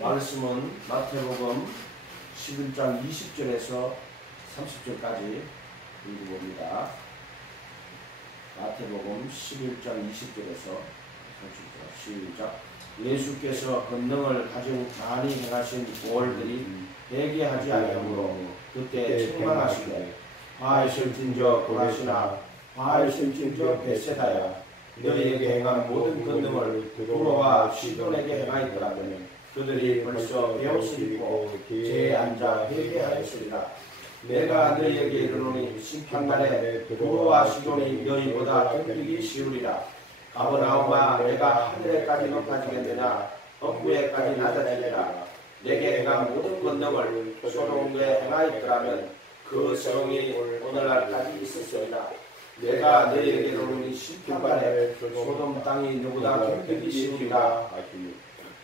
말씀은 마태복음 11장 20절에서 30절까지 읽어봅니다. 마태복음 11장 20절에서 30절 시작. 예수께서 권능을 가지고 많이 행하신 부활들이 회개하지 아니하므로 그때 책망하시되 화이실진저 고라시나 화이실진저 벳세다야 너희에게 행한 모든 권능을 두로와 시돈에게 행하였더라면 그들이 벌써 배옷을 입고 제에 앉아 회개하였으리라. 내가 너희에게 이르노니 심판날에 두로와 시돈이 너희보다 견디기 쉬우리라. 가버나움아 내가 하늘에까지 높아지겠느냐 억부에까지 낮아지리라. 내게 행한 모든 권능을 소돔에 행하였더라면 그 성이 오늘날까지 있었으리라. 내가 너희에게 이르노니 심판날에 소돔 땅이 너보다 견디기 쉬우리라.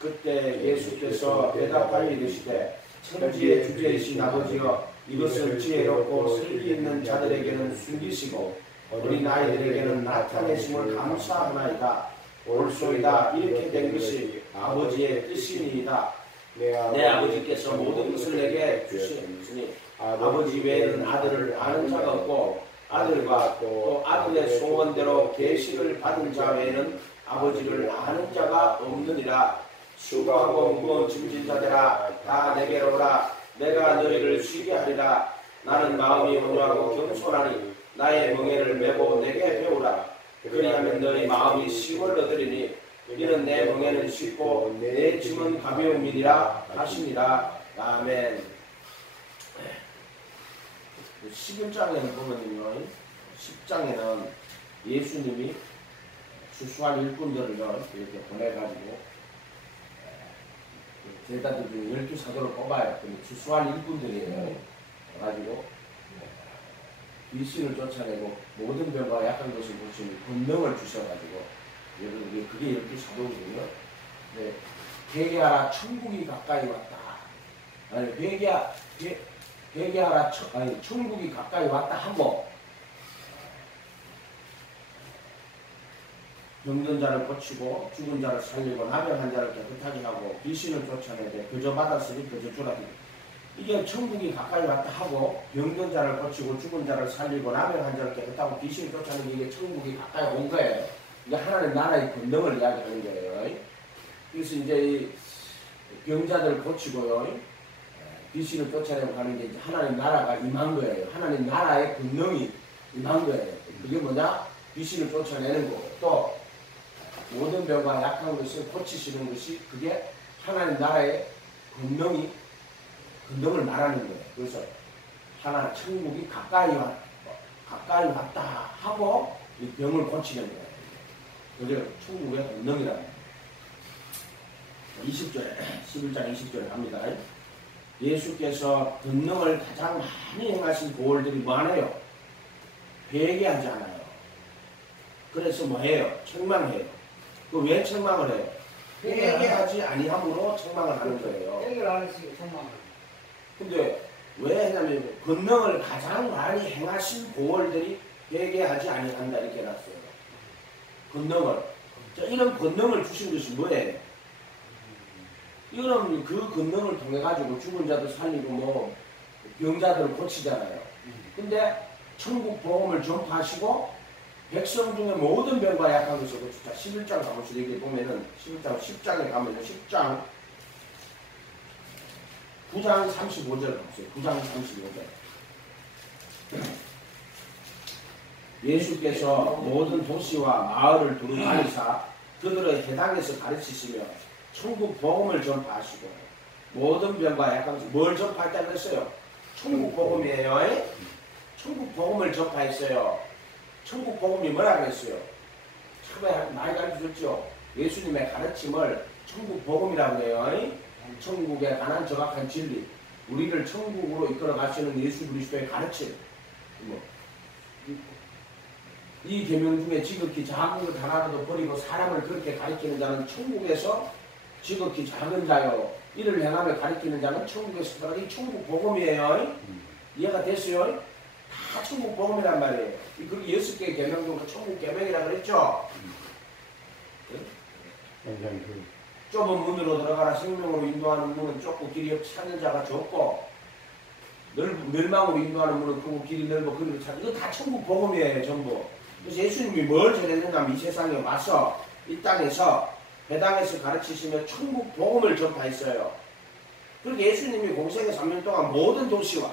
그때 예수께서 대답하여 이르시되 천지의 주제이신 아버지여 이것을 지혜롭고 슬기 있는 자들에게는 숨기시고 어린 아이들에게는 나타내심을 감사하나이다. 옳소이다. 이렇게 된 것이 아버지의 뜻이니이다. 내 아버지께서 모든 것을 내게 주시니 아버지 외에는 아들을 아는 자가 없고 아들과 또 아들의 소원대로 계시를 받은 자 외에는 아버지를 아는 자가 없느니라. 수고하고 무거운 짐진 자들아 다 내게로 오라. 내가 너희를 쉬게 하리라. 나는 마음이 온유하고 겸손하니 나의 멍에를 메고 내게 배우라. 그리하면 너희 마음이 쉼을 얻으리니 이는 내 멍에는 쉽고 내 짐은 가벼움이니라 하시니라. 아멘. 11장에는 보면요, 10장에는 예수님이 수수한 일꾼들을 이렇게 보내가지고 제자들 중에 12사도를 뽑아요. 수수한 일꾼들이에요. 그래가지고 귀신을 쫓아내고 모든 병과 약한 것을 고치는 권능을 주셔가지고 그게 12사도거든요. 네. 회개하라 천국이 가까이 왔다. 아니 회개하라 천국이 가까이 왔다 하고 병든 자를 고치고 죽은 자를 살리고 남영한 자를 깨끗하게 하고 귀신을 쫓아내되 그저 받았으니 그저 주라. 이게 천국이 가까이 왔다 하고 병든 자를 고치고 죽은 자를 살리고 남영한 자를 깨끗하고 귀신을 쫓아내는 게 이게 천국이 가까이 온 거예요. 이게 하나님 나라의 권능을 이야기하는 거예요. 그래서 이제 이 병자들 고치고요, 귀신을 쫓아내고 하는 게 이제 하나님 나라가 임한 거예요. 하나님 나라의 권능이 임한 거예요. 그게 뭐냐? 귀신을 쫓아내는 거고 또 모든 병과 약한 것을 고치시는 것이 그게 하나님 나라의 권능을 말하는 거예요. 그래서 하나 천국이 가까이 왔다 하고 이 병을 고치는 거예요. 그래서 천국의 권능이라는 거예요. 20절에 11장 20절에 갑니다. 예수께서 권능을 가장 많이 행하신 보혈들이 많아요. 회개하지 않아요. 그래서 뭐해요? 책망해요. 왜 책망을 해요? 회개하지 아니함으로 책망을 하는 거예요. 회개를 안 했으니까 책망을. 근데 왜 하냐면 권능을 가장 많이 행하신 보혈들이 회개하지 아니한다 이렇게 해놨어요. 권능을. 자, 이런 권능을 주신 것이 뭐예요? 이거는 그 권능을 통해 가지고 죽은 자도 살리고 뭐 병자들을 고치잖아요. 근데 천국 복음을 전파하시고 백성 중에 모든 병과 약한 것을 고치자. 11장 가보시죠. 여기 보면은 10장에 가면요. 10장 9장 35절 가보세요. 9장 35절. 예수께서 모든 도시와 마을을 두루 다니사 그들의 해당에서 가르치시며 천국 복음을 전파하시고 모든 병과 약한 것을 뭘 전파했다고 했어요? 천국 복음이에요. 천국 복음을 전파했어요. 천국 복음이 뭐라고 했어요? 처음에 많이 가르쳐줬죠. 예수님의 가르침을 천국 복음이라고 해요. 천국에 관한 정확한 진리, 우리를 천국으로 이끌어 가시는 예수 그리스도의 가르침. 이 계명 중에 지극히 작은 것 하나라도 버리고 사람을 그렇게 가르치는 자는 천국에서 지극히 작은 자요. 이를 행하며 가르치는 자는 천국에서 들어가. 이 천국 복음이에요. 이해가 됐어요? 다 천국 복음이란 말이에요. 그 6개의 계명 중에 천국 계명이라고 그랬죠? 좁은 문으로 들어가라. 생명으로 인도하는 문은 좁고 길이 찾는 자가 적고 멸망으로 인도하는 문은 크고 길이 넓고 그리로 찾는 이거 다 천국 복음이에요 전부. 그래서 예수님이 뭘 전했느냐면 이 세상에 와서 이 땅에서 배당에서 가르치시며 천국 복음을 전파했어요. 그리고 예수님이 공생의 3년 동안 모든 도시와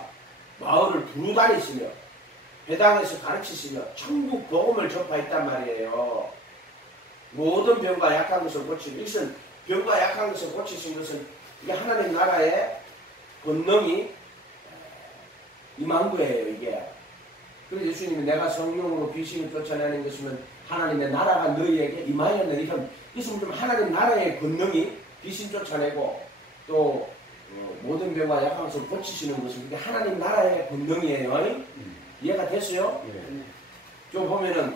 마을을 두루 다니시며 배당에서 가르치시며 천국 복음을 전파했단 말이에요. 모든 병과 약한 것을 고치고 이것은 병과 약한 것을 고치신 것은 이게 하나님 나라의 권능이 임한 거예요 이게. 그래서 예수님이 내가 성령으로 귀신을 쫓아내는 것이면 하나님의 나라가 너희에게 임하였느니 이것은 좀 하나님 나라의 권능이 귀신 쫓아내고 또 모든 병과 약한 것을 고치시는 것은 이게 하나님 나라의 권능이에요. 이해가 됐어요? 좀 보면은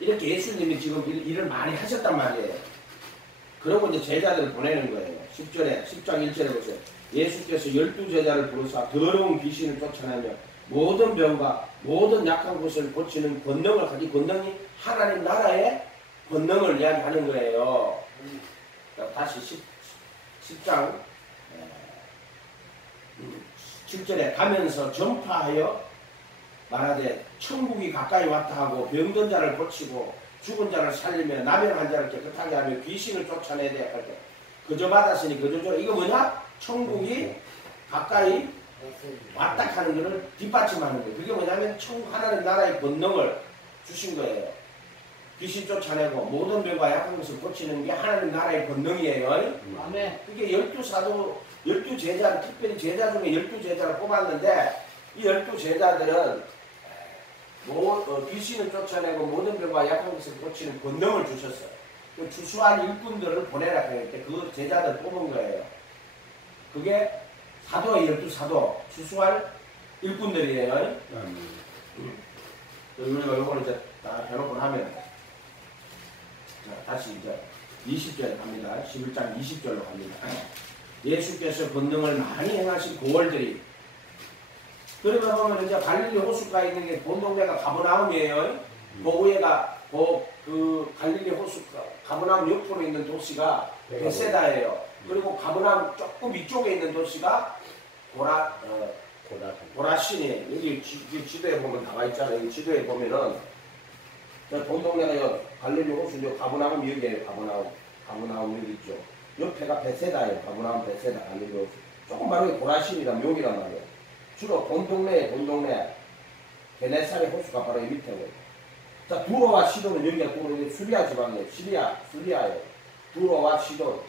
이렇게 예수님이 지금 일을 많이 하셨단 말이에요. 그러고 이제 제자들을 보내는 거예요. 10장 1절에 보세요. 예수께서 12제자를 부르사 더러운 귀신을 쫓아내며 모든 병과 모든 약한 것을 고치는 권능을 가진 권능이 하나님 나라의 권능을 이야기하는 거예요. 다시 10장 7절에 가면서 전파하여 말하되 천국이 가까이 왔다 하고 병든 자를 고치고 죽은 자를 살리며 나병한 자를 깨끗하게 하며 귀신을 쫓아내야 할 때 그저 받았으니 그저 줘. 이거 뭐냐? 천국이 가까이 왔다 하는 것을 뒷받침하는 거예요. 그게 뭐냐면 천국 하나님 나라의 권능을 주신 거예요. 귀신 쫓아내고 모든 병과 약한 것을 고치는 게 하나님 나라의 권능이에요. 아멘. 그게 12제자를 특별히 제자 중에 12제자를 뽑았는데 이 12제자들은 귀신을 쫓아내고 모든 병과 약한 것을 고치는 권능을 주셨어요. 그 주수한 일꾼들을 보내라 할 때 그 제자들 뽑은 거예요. 그게 사도의 12사도 주수할 일꾼들이에요. 우리가 요걸 이제 다 해놓고 나면 자, 다시 이제 20절에 갑니다. 11장 20절로 갑니다. 예수께서 권능을 많이 행하신 고월들이 그러면 보면 이제 갈릴리 호숫가에 있는 게 본 동네가 가버나움이에요. 고우에가 그 갈릴리 호숫가 가버나움 옆으로 있는 도시가 베세다예요. 그리고 가버나움 조금 위쪽에 있는 도시가 고라신이에요. 여기 지도에 보면 나와 있잖아요. 여기 지도에 보면은 본 동네가 갈릴리 호수 가버나움 여기에요. 가버나움 여기 있죠. 옆에가 베세다예요. 가버나움 베세다 갈릴리 호수. 조금 바로 고라신이란 묘기란 말이에요. 주로 본 동네 게네사렛 호수가 바로 이 밑에고. 자, 두로와 시돈은 여기가 두로 수리아 지방이에요. 수리아예요. 두로와 시돈.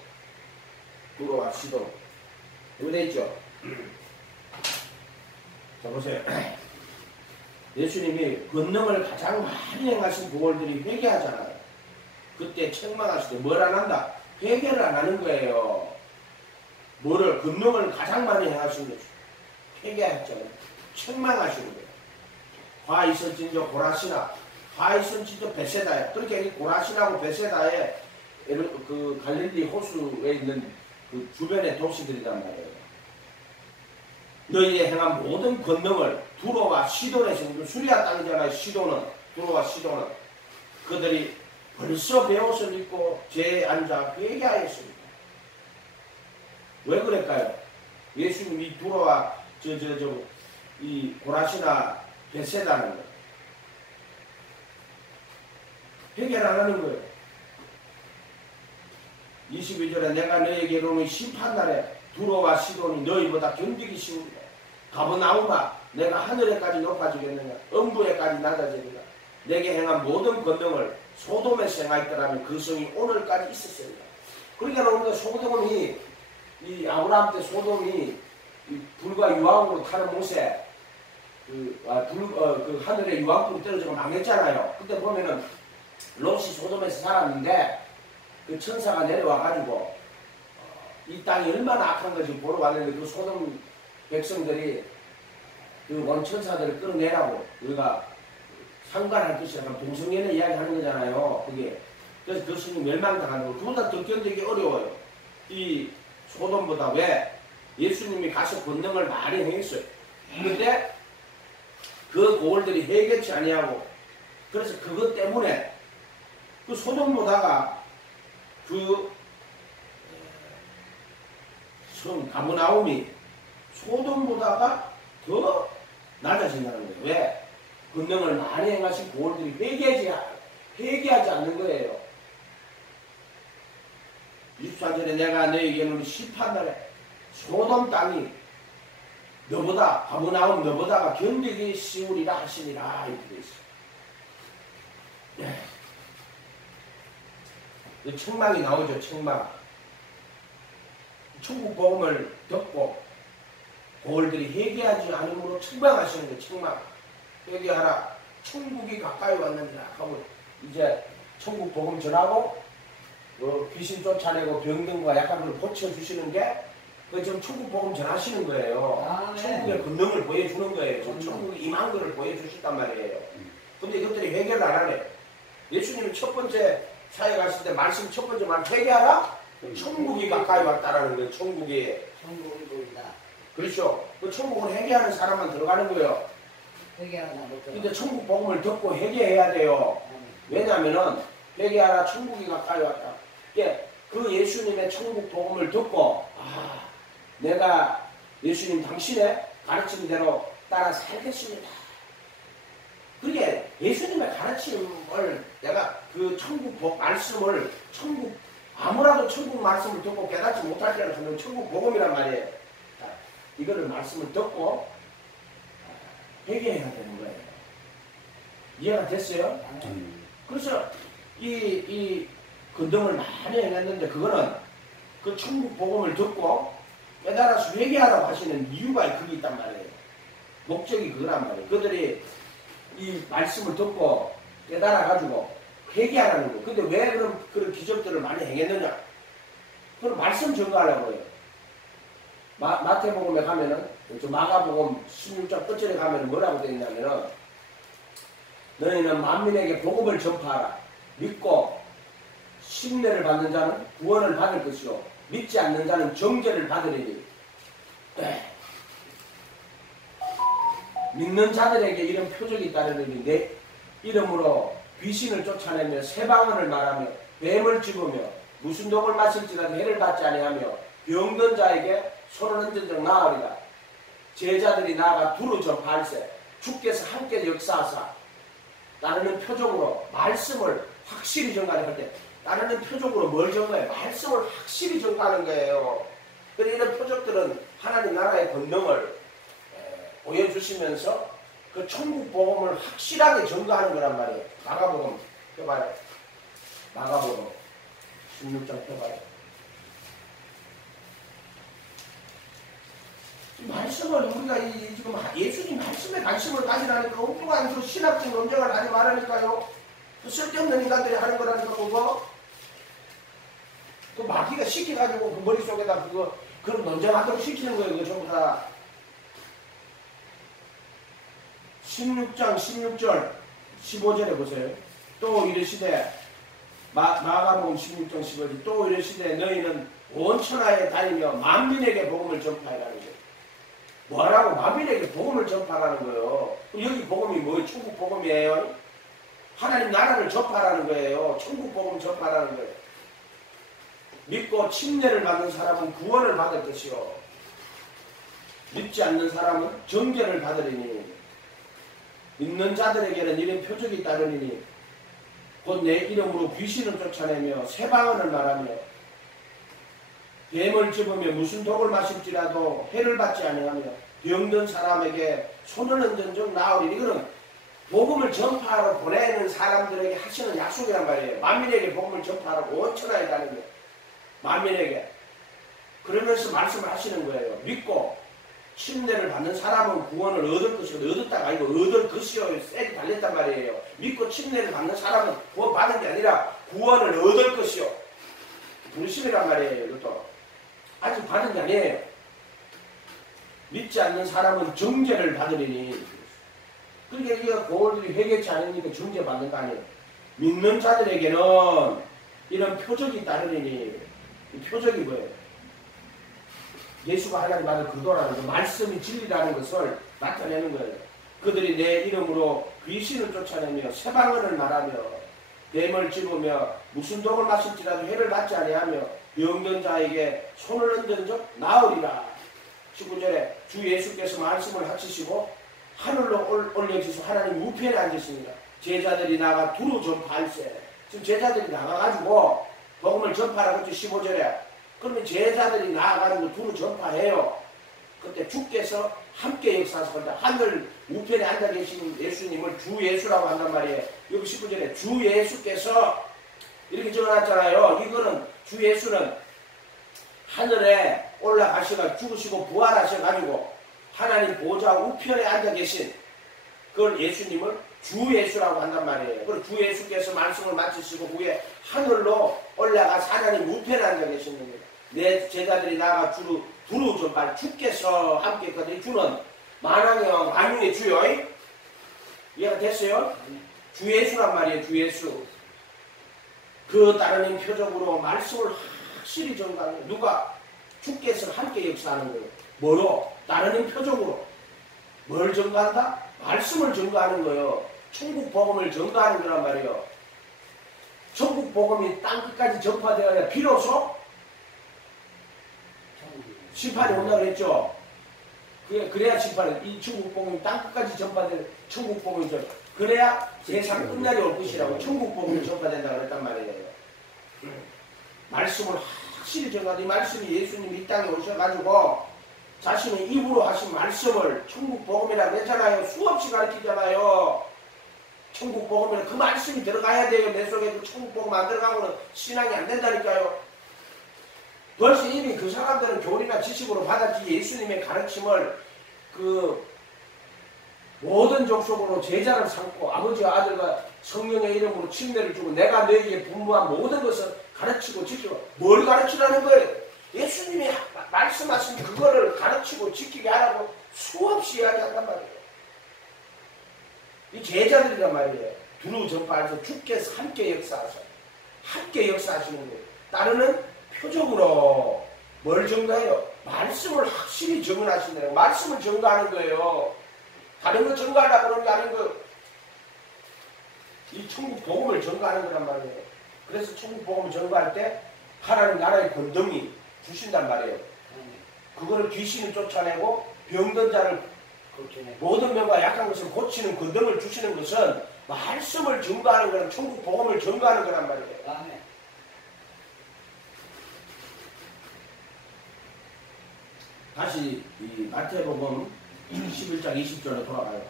여기 돼 있죠. 자 보세요. 예수님이 권능을 가장 많이 행하신 고월들이 회개하잖아요. 그때 책망하실 때 뭘 안 한다? 회개를 안 하는 거예요. 권능을 가장 많이 행하신 거죠. 회개했잖아요. 책망하시는 거예요. 화 있을진저 고라시나, 화 있을진저 베세다에. 그러니까 이 고라시나하고 베세다에 그 갈릴리 호수에 있는 그 주변의 도시들이란 말이에요. 너희의 행한 모든 권능을 두로와 시돈에서 수리아 땅이잖아요. 두로와 시돈은 그들이 벌써 베옷을 입고 죄에 앉아 회개하였습니다. 왜 그럴까요? 예수님이 두로와 이 고라시나 베세다는 거 해결 안 하는 거예요. 22절에 내가 너에게 이르노니 심판날에 두로와 시돈이 너희보다 견디기 쉬우리라. 가버나움아 내가 하늘에까지 높아지겠느냐 음부에까지 낮아지리라. 내게 행한 모든 권능을 소돔에서 행하였더라면 그 성이 오늘까지 있었습니다. 그러니까 우리가 소돔이 이 아브라함 때 소돔이 불과 유황으로 타는 못에 그 하늘에 유황불이 떨어지고 망했잖아요. 그때 보면은 롯이 소돔에서 살았는데 그 천사가 내려와가지고 이 땅이 얼마나 악한 건지 보러 왔는데 그 소돔 백성들이 그 원천사들을 끌어내라고 우리가 상관할 것이라고 동성연애 이야기하는 거잖아요. 그게 그래서 그 성이 멸망당하는 거 그보다 더 견디기 어려워요. 이 소돔보다. 왜? 예수님이 가서 권능을 많이 행했어요. 그런데 그 고을들이 해결치 아니하고 그래서 그것 때문에 그 소돔보다가 그 성 가버나움이 소돔보다가 더 낮아진다는 거예요. 왜? 권능을 많이 행하신 고을들이 회개하지 않는 거예요. 24절에 내가 너에게는 심판날에 소돔 땅이 너보다 가버나움 너보다가 견디기 쉬우리라 하시니라 이렇게 되어 있어요. 네. 책망이 나오죠. 책망. 천국 복음을 듣고 고을들이 회개하지 않음으로 책망하시는 거예요. 책망. 회개하라. 천국이 가까이 왔느니라 하고 이제 천국 복음 전하고 귀신 쫓아내고 병든과 약한 걸 고쳐주시는 게 그 지금 천국 복음 전하시는 거예요. 아, 네. 천국의 권능을 보여주는 거예요. 천국에 임한 것을 보여주셨단 말이에요. 근데 이것들이 회개를 안 하네. 예수님이 첫 번째 사회 갔을 때 말씀 첫 번째 말 회개하라? 천국이 가까이 왔다라는 거예요. 천국이 보인다. 그렇죠. 그 천국은 회개하는 사람만 들어가는 거예요. 회개하나 못 들어. 근데 천국 복음을 듣고 회개해야 돼요. 왜냐하면은 회개하라 천국이 가까이 왔다. 그 예수님의 천국 복음을 듣고 내가 예수님 당신의 가르친 대로 따라 살겠습니다. 그게 예수님의 가르침을 내가 그 천국 말씀을 아무라도 천국 말씀을 듣고 깨닫지 못할 때는 그건 천국 복음이란 말이에요. 이거를 말씀을 듣고 회개해야 되는 거예요. 이해가 됐어요? 그래서 이 근동을 많이 행했는데 그거는 그 천국 복음을 듣고 깨달아서 회개하라고 하시는 이유가 그게 있단 말이에요. 목적이 그거란 말이에요. 그들이 이 말씀을 듣고 깨달아가지고 회개하라는 거예요. 근데 왜 그런 기적들을 많이 행했느냐? 그건 말씀 증거하려고 해요. 마태복음에 가면은, 마가복음 16장 끝절에 가면은 뭐라고 되어 있냐면은, 너희는 만민에게 복음을 전파하라. 믿고 신뢰를 받는 자는 구원을 받을 것이요. 믿지 않는 자는 정죄를 받으리니. 믿는 자들에게 이런 표적이 따르느니 내 이름으로 귀신을 쫓아내며 새 방언을 말하며 뱀을 집으며 무슨 독을 마실지라도 해를 받지 아니하며 병든 자에게 손을 얹은 적 나으리라. 제자들이 나아가 두루 전파할세. 주께서 함께 역사하사 따르는 표적으로 말씀을 확실히 전가할 때 따르는 표적으로 뭘 전가해요? 말씀을 확실히 전가하는 거예요. 그래서 이런 표적들은 하나님 나라의 권능을 보여주시면서 그 천국 복음을 확실하게 전가하는 거란 말이에요. 마가복음 펴봐요. 마가복음 16장 펴봐요. 말씀을 우리가 지금 예수님 말씀에 관심을 가지라니까 엉뚱한 신학적 논쟁을 하지 말라니까요. 쓸데없는 인간들이 하는 거라니까 그거. 그 마귀가 시켜가지고 그 머릿속에다 그런 논쟁하도록 시키는 거예요. 그거 전부 다. 16장 16절 15절에 보세요. 또 이르시되 마가복음 16장 15절 또 이르시되 너희는 온 천하에 다니며 만민에게 복음을 전파하라는 거예요. 뭐라고? 만민에게 복음을 전파하라는 거예요. 여기 복음이 뭐예요? 천국 복음이에요. 하나님 나라를 전파하라는 거예요. 천국 복음 전파하라는 거예요. 믿고 침례를 받는 사람은 구원을 받을 것이요 믿지 않는 사람은 정죄를 받으리니 믿는 자들에게는 이런 표적이 따르리니 곧 내 이름으로 귀신을 쫓아내며 새 방언을 말하며 뱀을 집으며 무슨 독을 마실지라도 해를 받지 아니하며 병든 사람에게 손을 얹은 적 나으리니. 이거는 복음을 전파하러 보내는 사람들에게 하시는 약속이란 말이에요. 만민에게 복음을 전파하러 온 천하에 다니며 만민에게 그러면서 말씀을 하시는 거예요. 믿고 침례를 받는 사람은 구원을 얻을 것이고 얻었다가 아니고 얻을 것이요 세게 달렸단 말이에요. 믿고 침례를 받는 사람은 구원 받은 게 아니라 구원을 얻을 것이요 부르심이란 말이에요. 이것도 아직 받은 게 아니에요. 믿지 않는 사람은 정죄를 받으리니. 그러니까 이게 고을들이 회개치 않으니까 정죄 받는 거 아니에요. 믿는 자들에게는 이런 표적이 따르리니. 이 표적이 뭐예요? 예수가 하나님 말을 그도라는 거, 말씀이 진리라는 것을 나타내는 거예요. 그들이 내 이름으로 귀신을 쫓아내며 새 방언을 말하며 뱀을 집으며 무슨 독을 마실지라도 해를 받지 아니하며 병든 자에게 손을 얹은 적 나으리라. 19절에 주 예수께서 말씀을 하시고 하늘로 올려지서 하나님 우편에 앉으십니다. 제자들이 나가 두루 전파할세. 지금 제자들이 나가가지고 복음을 전파라고 했죠. 15절에. 그러면 제자들이 나가가지고 두루 전파해요. 그때 주께서 함께 역사하시고 하늘 우편에 앉아 계신 예수님을 주 예수라고 한단 말이에요. 여기 19절에 주 예수께서 이렇게 적어놨잖아요. 이거는 주 예수는 하늘에 올라가셔가 죽으시고 부활하셔가지고 하나님 보좌 우편에 앉아 계신 그걸 예수님을 주 예수라고 한단 말이에요. 그리고 주 예수께서 말씀을 마치시고 그게 하늘로 올라가서 하나님 우편에 앉아 계시는 겁니다. 내 제자들이 나가 두루 전파 주께서 함께 했거든요. 주는 만왕의 왕 만유의 주요. 이해가 됐어요? 주 예수란 말이에요. 주 예수. 그 따르는 표적으로 말씀을 확실히 전가하는 거예요. 누가? 주께서 함께 역사하는 거예요. 뭐로? 따르는 표적으로. 뭘 전가한다? 말씀을 전가하는 거예요. 천국 복음을 전가하는 거란 말이에요. 천국 복음이 땅끝까지 전파되어야 비로소 심판이 온다고 그랬죠. 그래야 심판이, 이 천국 복음이 땅끝까지 전파되는 천국 복음이죠. 그래야 세상 끝날이 올 것이라고 천국 복음이 전파된다고 그랬단 말이에요. 말씀을 확실히 전가하는 이 말씀이 예수님이 이 땅에 오셔가지고 자신의 입으로 하신 말씀을 천국 복음이라고 했잖아요. 수없이 가르치잖아요. 천국 복음에는 그 말씀이 들어가야 돼요. 내 속에 그 천국 복음 안 들어가고는 신앙이 안 된다니까요. 벌써 이미 그 사람들은 교리나 지식으로 받았지 예수님의 가르침을 그 모든 족속으로 제자를 삼고 아버지와 아들과 성령의 이름으로 침례를 주고 내가 너에게 분부한 모든 것을 가르치고 지키고 뭘 가르치라는 거예요? 예수님이 말씀하신 그거를 가르치고 지키게 하라고 수없이 이야기한단 말이에요. 이 제자들이란 말이에요. 두루 전파해서 주께서 함께 역사하셔요. 함께 역사하시는 거예요. 따르는 표적으로 뭘 증거해요? 말씀을 확실히 증언하신다는 말씀을 증거하는 거예요. 다른 거 증거하려고 그러는 게 아니고 이 천국 복음을 증거하는 거란 말이에요. 그래서 천국 복음을 증거할 때 하나님 나라의 권능이 주신단 말이에요. 그거를 귀신을 쫓아내고 병든 자를 모든 병과 약한 것을 고치는 권능을 주시는 것은 말씀을 증거하는 거란 천국 복음을 증거하는 거란 말이에요. 아멘. 다시 이 마태복음 11장 20절로 돌아가요.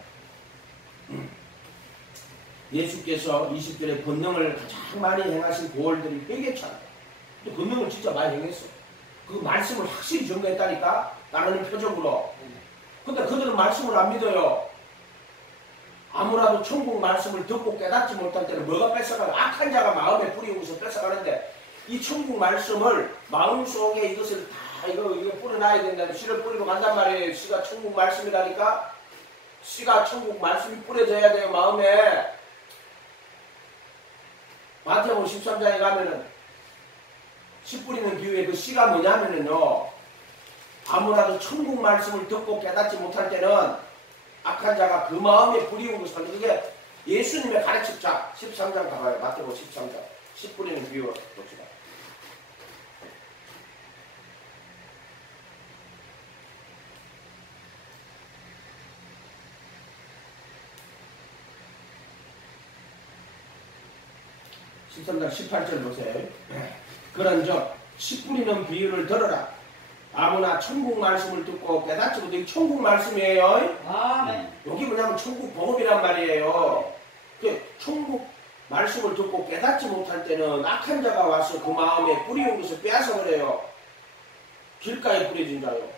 예수께서 20절에 권능을 가장 많이 행하신 고월들이 회개처럼 또 권능을 진짜 많이 행했어. 그 말씀을 확실히 증거했다니까. 따르는 표적으로. 근데 그들은 말씀을 안 믿어요. 아무라도 천국 말씀을 듣고 깨닫지 못할 때는 뭐가 뺏어가요? 악한 자가 마음에 뿌리고서 뺏어가는데 이 천국 말씀을 마음속에 이것을 다 이거 뿌려놔야 된다는 씨를 뿌리러 간단 말이에요. 씨가 천국 말씀이라니까. 씨가 천국 말씀이 뿌려져야 돼요. 마음에. 마태복음 13장에 가면은 씨 뿌리는 비유에 그 씨가 뭐냐면은요. 아무라도 천국 말씀을 듣고 깨닫지 못할 때는 악한 자가 그 마음에 뿌리는 것을 그게 예수님의 가르침. 자 13장 가봐요. 마태복음 13장 씨 뿌리는 비유 봅시다. (13장) 18절 보세요. 그런즉 씨 뿌리는 비유를 들어라. 아무나 천국 말씀을 듣고 깨닫지 못해. 천국 말씀이에요. 아멘. 여기 뭐냐면 천국 복음이란 말이에요. 그 천국 말씀을 듣고 깨닫지 못할 때는 악한 자가 와서 그 마음에 뿌리온 것을 빼앗아 버려요. 길가에 뿌려진 자요.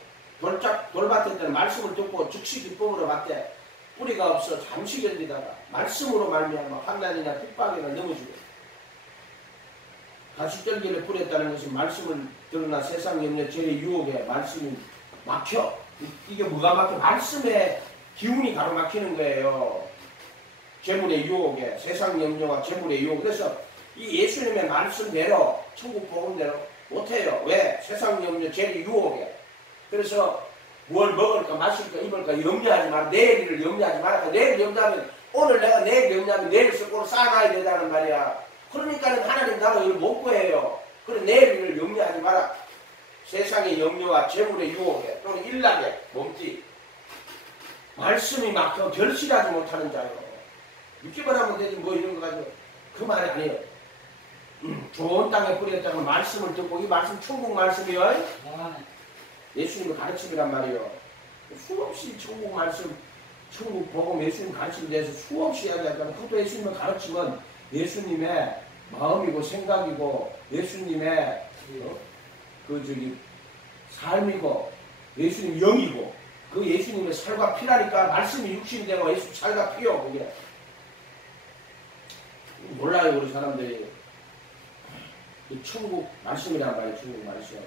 돌밭에 때는 말씀을 듣고 즉시 기쁨으로 받되 뿌리가 없어 잠시 견디다가 말씀으로 말미암아 환난이나 핍박이나 넘어지고. 가축절기를 뿌렸다는 것은 말씀을 들으나 세상 염려 죄의 유혹에 말씀이 막혀. 이게 뭐가 막혀? 말씀의 기운이 가로막히는 거예요. 재물의 유혹에, 세상 염려와 재물의 유혹. 그래서 이 예수님의 말씀대로 천국 복음대로 못해요. 왜? 세상 염려 죄의 유혹에. 그래서 뭘 먹을까 마실까 입을까 염려하지 마라. 내일을 염려하지 마라. 내일 염려하면 오늘 내가 내일 염려하면 내일 쓸고를 쌓아놔야 된다는 말이야. 그러니까는 하나님 나는 이걸 못 구해요. 그래 내일을 염려하지 마라. 세상의 염려와 재물의 유혹에 또는 일락에 몸띠 말씀이 막혀 결실하지 못하는 자요. 믿기만 하면 되지 뭐 이런 거 가지고 그 말이 아니에요. 좋은 땅에 뿌렸다는 말씀을 듣고 이 말씀 천국 말씀이요. 예수님의 가르침이란 말이에요. 수없이 천국 말씀 천국 복음 예수님 가르침에 대해서 수없이 이야기하잖아요. 그것도 예수님의 가르침은 예수님의 마음이고 생각이고 예수님의 삶이고 예수님 영이고 그 예수님의 살과 피라니까 말씀이 육신이 되고 예수 살과 피요. 그게 몰라요 우리 사람들이. 이 천국 말씀이란 말이에요. 천국 말씀.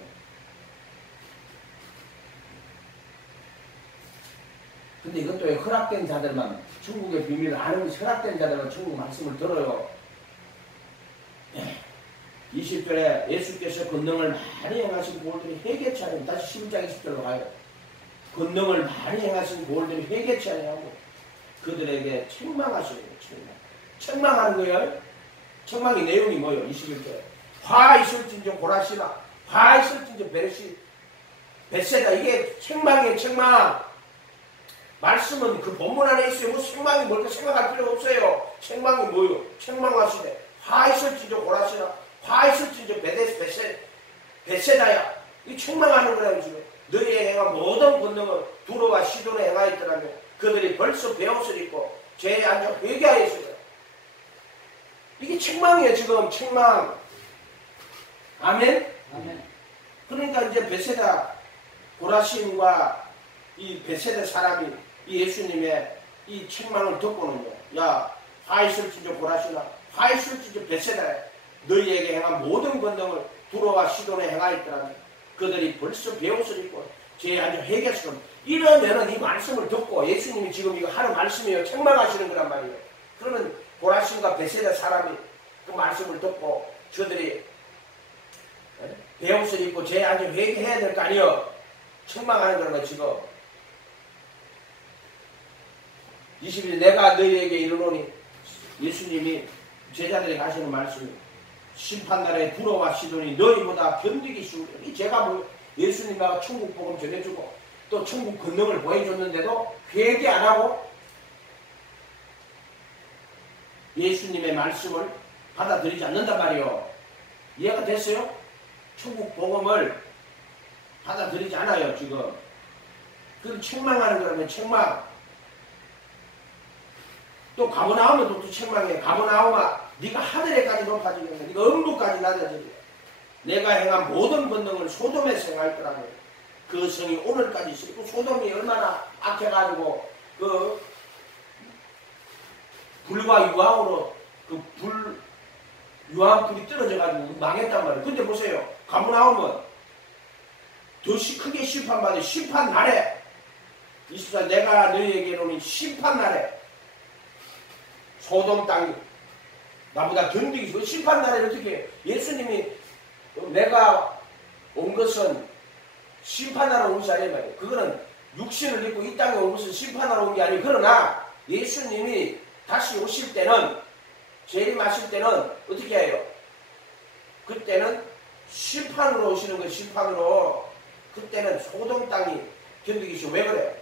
근데 이것도 허락된 자들만 천국의 비밀을 아는 허락된 자들만 천국 말씀을 들어요. 20절에 예수께서 권능을 많이 행하신 고을들이 회개치 아니하고 다시 11장 20절로 가요. 권능을 많이 행하신 고을들이 회개치 아니하고 그들에게 책망하시는 거예요. 책망하는 거예요. 책망의 내용이 뭐예요? 21절에 화 있을진저 고라시나 화 있을진저 베세다. 이게 책망이에요. 책망. 말씀은 그 본문 안에 있어요. 뭐 책망이 뭘까 생각할 필요가 없어요. 책망이 뭐예요? 책망하시네. 화 있을진저 고라시나 화 있을진저 베세다야. 이 책망하는 거라고 지금. 너희의 행한 모든 권능을 두로와 시돈에 행하였더라면 그들이 벌써 배옷을 입고 죄에 앉아 회개하였으리라. 이게 책망이에요. 지금 책망. 아멘? 아멘. 그러니까 이제 베세다 고라신과 이 베세다 사람이 이 예수님의 이 책망을 듣고는요. 야, 화 있을진저 고라시나 화 있을진저 베세다야. 너희에게 행한 모든 권능을 두로와 시돈에 행하였더라면 그들이 벌써 배옷을 입고 죄에 앉아 회개했으면 이러면은 이 말씀을 듣고 예수님이 지금 이거 하는 말씀이에요. 책망하시는 거란 말이에요. 그러면 고라신과 베세다 사람이 그 말씀을 듣고 저들이 배옷을 입고 죄에 앉아 회개해야 될 거 아니에요. 책망하는 거는 지금 20일 내가 너희에게 이르노니 예수님이 제자들에게 하시는 말씀이 심판날에 두로와 시돈이 너희보다 견디기 쉬우리니 제가 뭐 예수님하고 천국 복음 전해주고 또 천국 권능을 보여줬는데도 회개 안 하고 예수님의 말씀을 받아들이지 않는단 말이에요. 이해가 됐어요? 천국 복음을 받아들이지 않아요 지금. 그걸 책망하는 거라면 책망. 또 가버나움은 또 책망해. 가버나움아 네가 하늘에까지 높아지겠네. 네가 음부까지 낮아지겠네. 내가 행한 모든 권능을 소돔에서 행할 거라면 그 성이 오늘까지 있고 소돔이 얼마나 악해가지고 그 불과 유황으로 그 유황불이 떨어져가지고 망했단 말이에요. 근데 보세요. 가버나움은 더 크게 심판받아. 심판날에 24 내가 너희에게 이르노니 심판날에 소돔 땅이 나보다 견디기 쉬워. 심판날에 어떻게 해요? 예수님이 내가 온 것은 심판하러 온 것이 아니란 말이에요. 그거는 육신을 입고 이 땅에 온 것은 심판하러 온 게 아니에요. 그러나 예수님이 다시 오실 때는 재림하실 때는 어떻게 해요? 그때는 심판으로 오시는 거예요. 심판으로. 그때는 소돔 땅이 견디기 쉬워. 왜 그래요?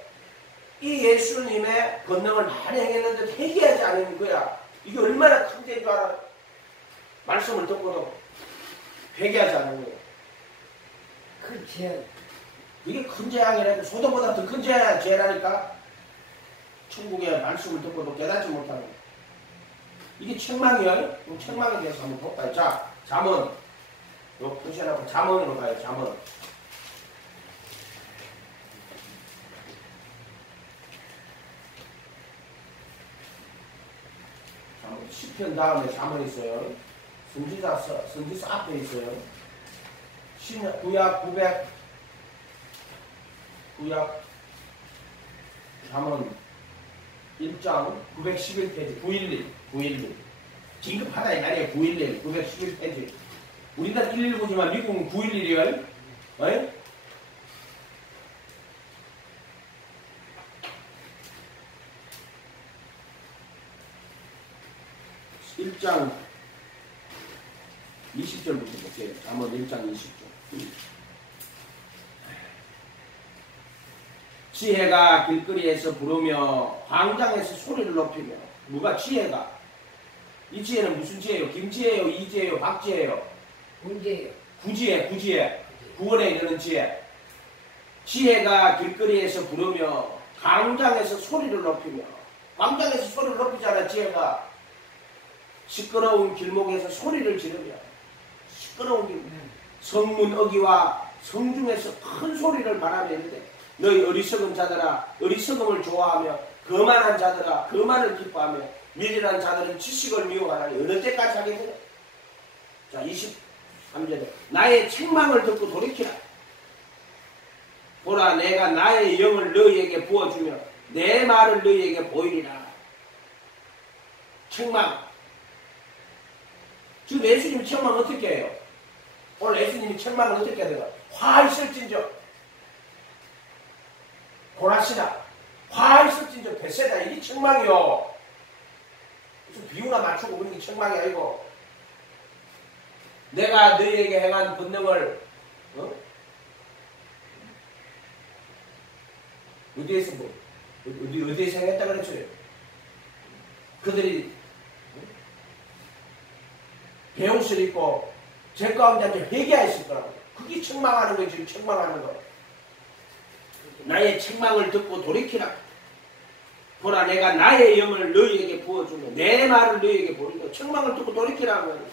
이 예수님의 권능을 많이 행했는데 회개하지 않는 거야. 이게 얼마나 큰 죄인 줄 알아? 말씀을 듣고도 회개하지 않는 거예요. 큰 죄. 이게 큰 재앙이라고. 소돔보다 더 큰 죄라니까. 천국의 말씀을 듣고도 깨닫지 못하는 거예요. 이게 책망이에요. 책망에 대해서 한번 볼까요? 자, 잠언. 요 표시하고 잠언으로 가요. 잠언. 시편 다음에 잠언 있어요. 선지서 앞에 있어요. 구약 잠언 1장 911페이지 911 긴급하다 이 말이에요. 911 911페이지. 우리나라 119지만 미국은 911이에요. 어? 20절부터 볼게요. 잠언 1장 20절. 지혜가 길거리에서 부르며 광장에서 소리를 높이며. 누가 지혜가? 이 지혜는 무슨 지혜예요? 김지혜예요? 이지혜예요? 박지혜예요? 문제예요. 구지혜, 구지혜. 구원에 이르는 지혜. 지혜가 길거리에서 부르며 광장에서 소리를 높이며. 광장에서 소리를 높이잖아. 지혜가 시끄러운 길목에서 소리를 지르며. 시끄러운 길목. 성문 어기와 성중에서 큰 소리를 말하며 이르되 너희 어리석은 자들아 어리석음을 좋아하며 거만한 자들아 거만을 기뻐하며 미련한 자들은 지식을 미워하나니 어느 때까지 하겠느냐. 자 23절에 나의 책망을 듣고 돌이키라. 보라 내가 나의 영을 너희에게 부어주며 내 말을 너희에게 보이리라. 책망. 지금 예수님 책망 어떻게 해요? 오늘 예수님이 책망을 어떻게 해야 돼요? 화 있을진저 고라시나 화 있을진저 베세다. 이게 책망이요. 무슨 비유나 맞추고 그런 게 책망이 아니고 내가 너희에게 행한 권능을 어디에서 어디에서 행했다 그랬어요? 그들이 배옷을 입고 제 가운데 앉아 회개하였을 거라고. 그게 책망하는 거예요. 지금 책망하는 거. 나의 책망을 듣고 돌이키라. 보라 내가 나의 영을 너희에게 부어주며 내 말을 너희에게 보이고. 책망을 듣고 돌이키라는 거예요.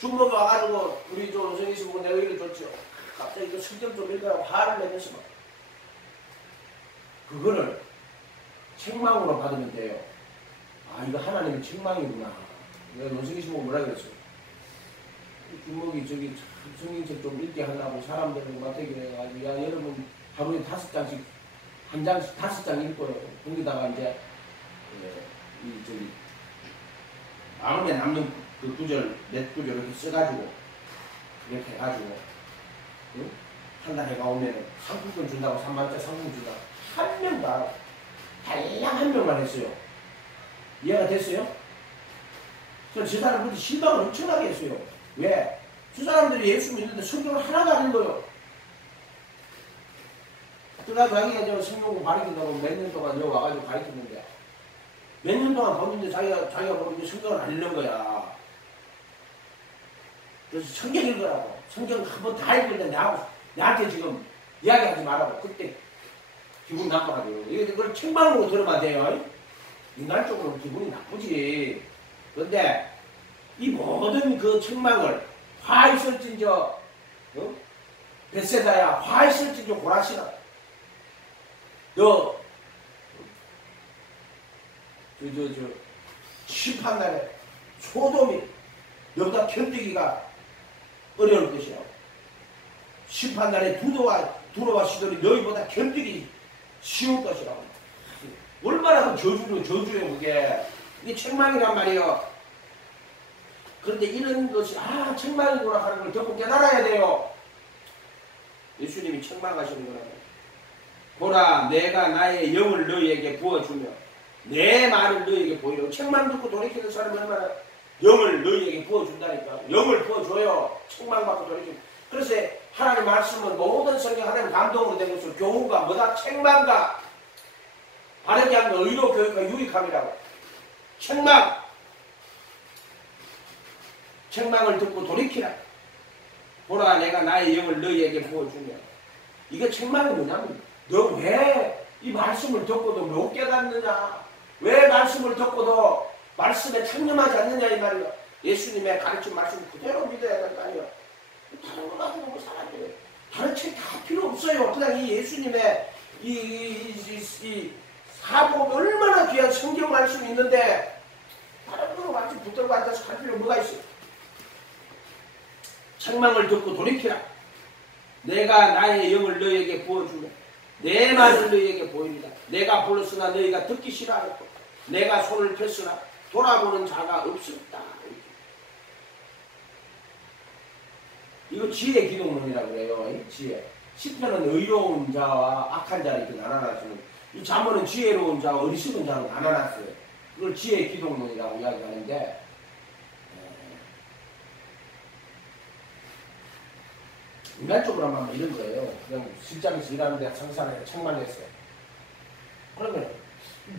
중국에 와가지고 우리 저 노성이씨 보고 내가 이거 줬죠. 갑자기 그 성경 좀 읽으라고 화를 내면서 막. 그거를 책망으로 받으면 돼요. 아 이거 하나님의 책망이구나. 내가 노성이씨 보고 뭐라 그랬어요? 주먹이 저기 성경책 좀 읽게 하려고 사람들을 맡기게 해가지고 야 여러분 하루에 5장씩 한 장씩 5장 읽고요. 거기다가 이제 이 저기 마음에 남는 그 구절 몇 구절 이렇게 써가지고 이렇게 해가지고 응? 한 달에 가오면은 상품권 준다고 3만원짜리 상품 준다고 한 명도 안 하고 달랑 한 명만 했어요. 이해가 됐어요? 그래서 저 사람들이 신방을 엄청나게 했어요. 왜? 저 사람들이 예수 믿는데 성경을 하나도 안 읽어요. 그러다 자기가 저 성경을 가르친다고 몇 년 동안 여기 와가지고 가르쳤는데 몇 년 동안 보는데 자기가 보는데 성경을 안 읽는 거야. 그래서 성경 읽으라고. 성경 한번 다 읽는데 나한테 지금 이야기하지 말라고. 그때 기분 나빠가지고. 이걸 책망으로 들으면 돼요. 인간적으로 기분이 나쁘지. 그런데 이 모든 그 책망을 화 있을진저 벳세다야 화 있을진저 고라시나 너 심판날에 소돔이 너보다 견디기가 어려울 것이라고. 심판날에 두로와 시돌이 너희보다 견디기 쉬울 것이라고. 얼마나 저주예요 그게. 이게 책망이란 말이에요. 그런데 이런 것이 책망이구나 하는 걸 듣고 깨달아야 돼요. 예수님이 책망하시는 거라고. 보라 내가 나의 영을 너희에게 부어주며 내 말을 너희에게 보이려고. 책망 듣고 돌이키는 사람이 얼마나 영을 너희에게 부어준다니까. 영을 부어줘요. 책망받고 돌이키는. 그래서 하나님 말씀은 모든 성경 하나님 감동으로 된 것을 교훈과 뭐다? 책망과 바르게 하는 의로 교육과 유익함이라고. 책망을 듣고 돌이키라. 보라 내가 나의 영을 너희에게 부어주며. 이게 책망이 뭐냐면 너 왜 이 말씀을 듣고도 못 깨닫느냐. 왜 말씀을 듣고도 말씀에 참여하지 않느냐 이 말이야. 예수님의 가르친 말씀을 그대로 믿어야 될 거 아니야. 다른 거 가지고 뭐 사람들이 다른 책 다 필요 없어요. 그냥 이 예수님의 이 사복 얼마나 귀한 성경 말씀이 있는데 다른 거 완전 붙들고 앉아서 할 필요 뭐가 있어요. 책망을 듣고 돌이키라. 내가 나의 영을 너희에게 부어주며 내 말을 너희에게 보이리라. 내가 불렀으나 너희가 듣기 싫어하였고 내가 손을 폈으나 돌아보는 자가 없었다. 이거 지혜 기독론이라고 그래요. 지혜. 시편은 의로운 자와 악한 자를 이렇게 나눠놨어요. 이 잠언은 지혜로운 자와 어리석은 자로 나눠놨어요. 그걸 지혜 기독론이라고 이야기하는데 인간적으로 하면 이런 거예요. 그냥 실장에서 일하는데 상사를 책망했어요. 그러면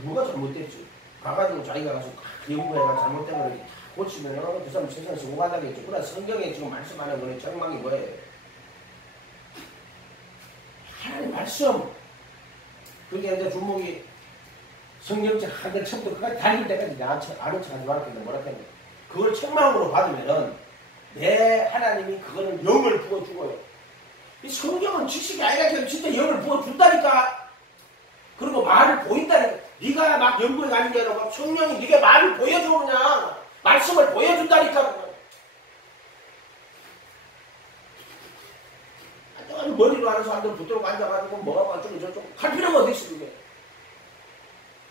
누가 잘못됐지? 가가지고 자기가 가서 연구해가 잘못된 걸 고치면 그 사람 세상에서 오가다겠죠. 그러나 성경에 지금 말씀하는 거는 책망이 뭐예요? 하나님 말씀. 그게 이제 주목이 성경책 한대 처음부터 끝까지 달릴 때까지 아는 척 하지 말았겠네. 뭐라 했네. 그걸 책망으로 받으면은 내 하나님이 그거는 영을 부어주고요. 이 성경은 지식이 아니라 진짜 영을 부어준다니까. 그리고 말을 보인다니까. 네가 막 연구해 가는 게 아니라 성령이 네가 말을 보여줘. 그냥 말씀을 보여준다니까. 머리로 하는 사람들 붙들고 앉아가지고 뭐하고 어쩌고 저쩌고 할 필요가 어디 있어 그게.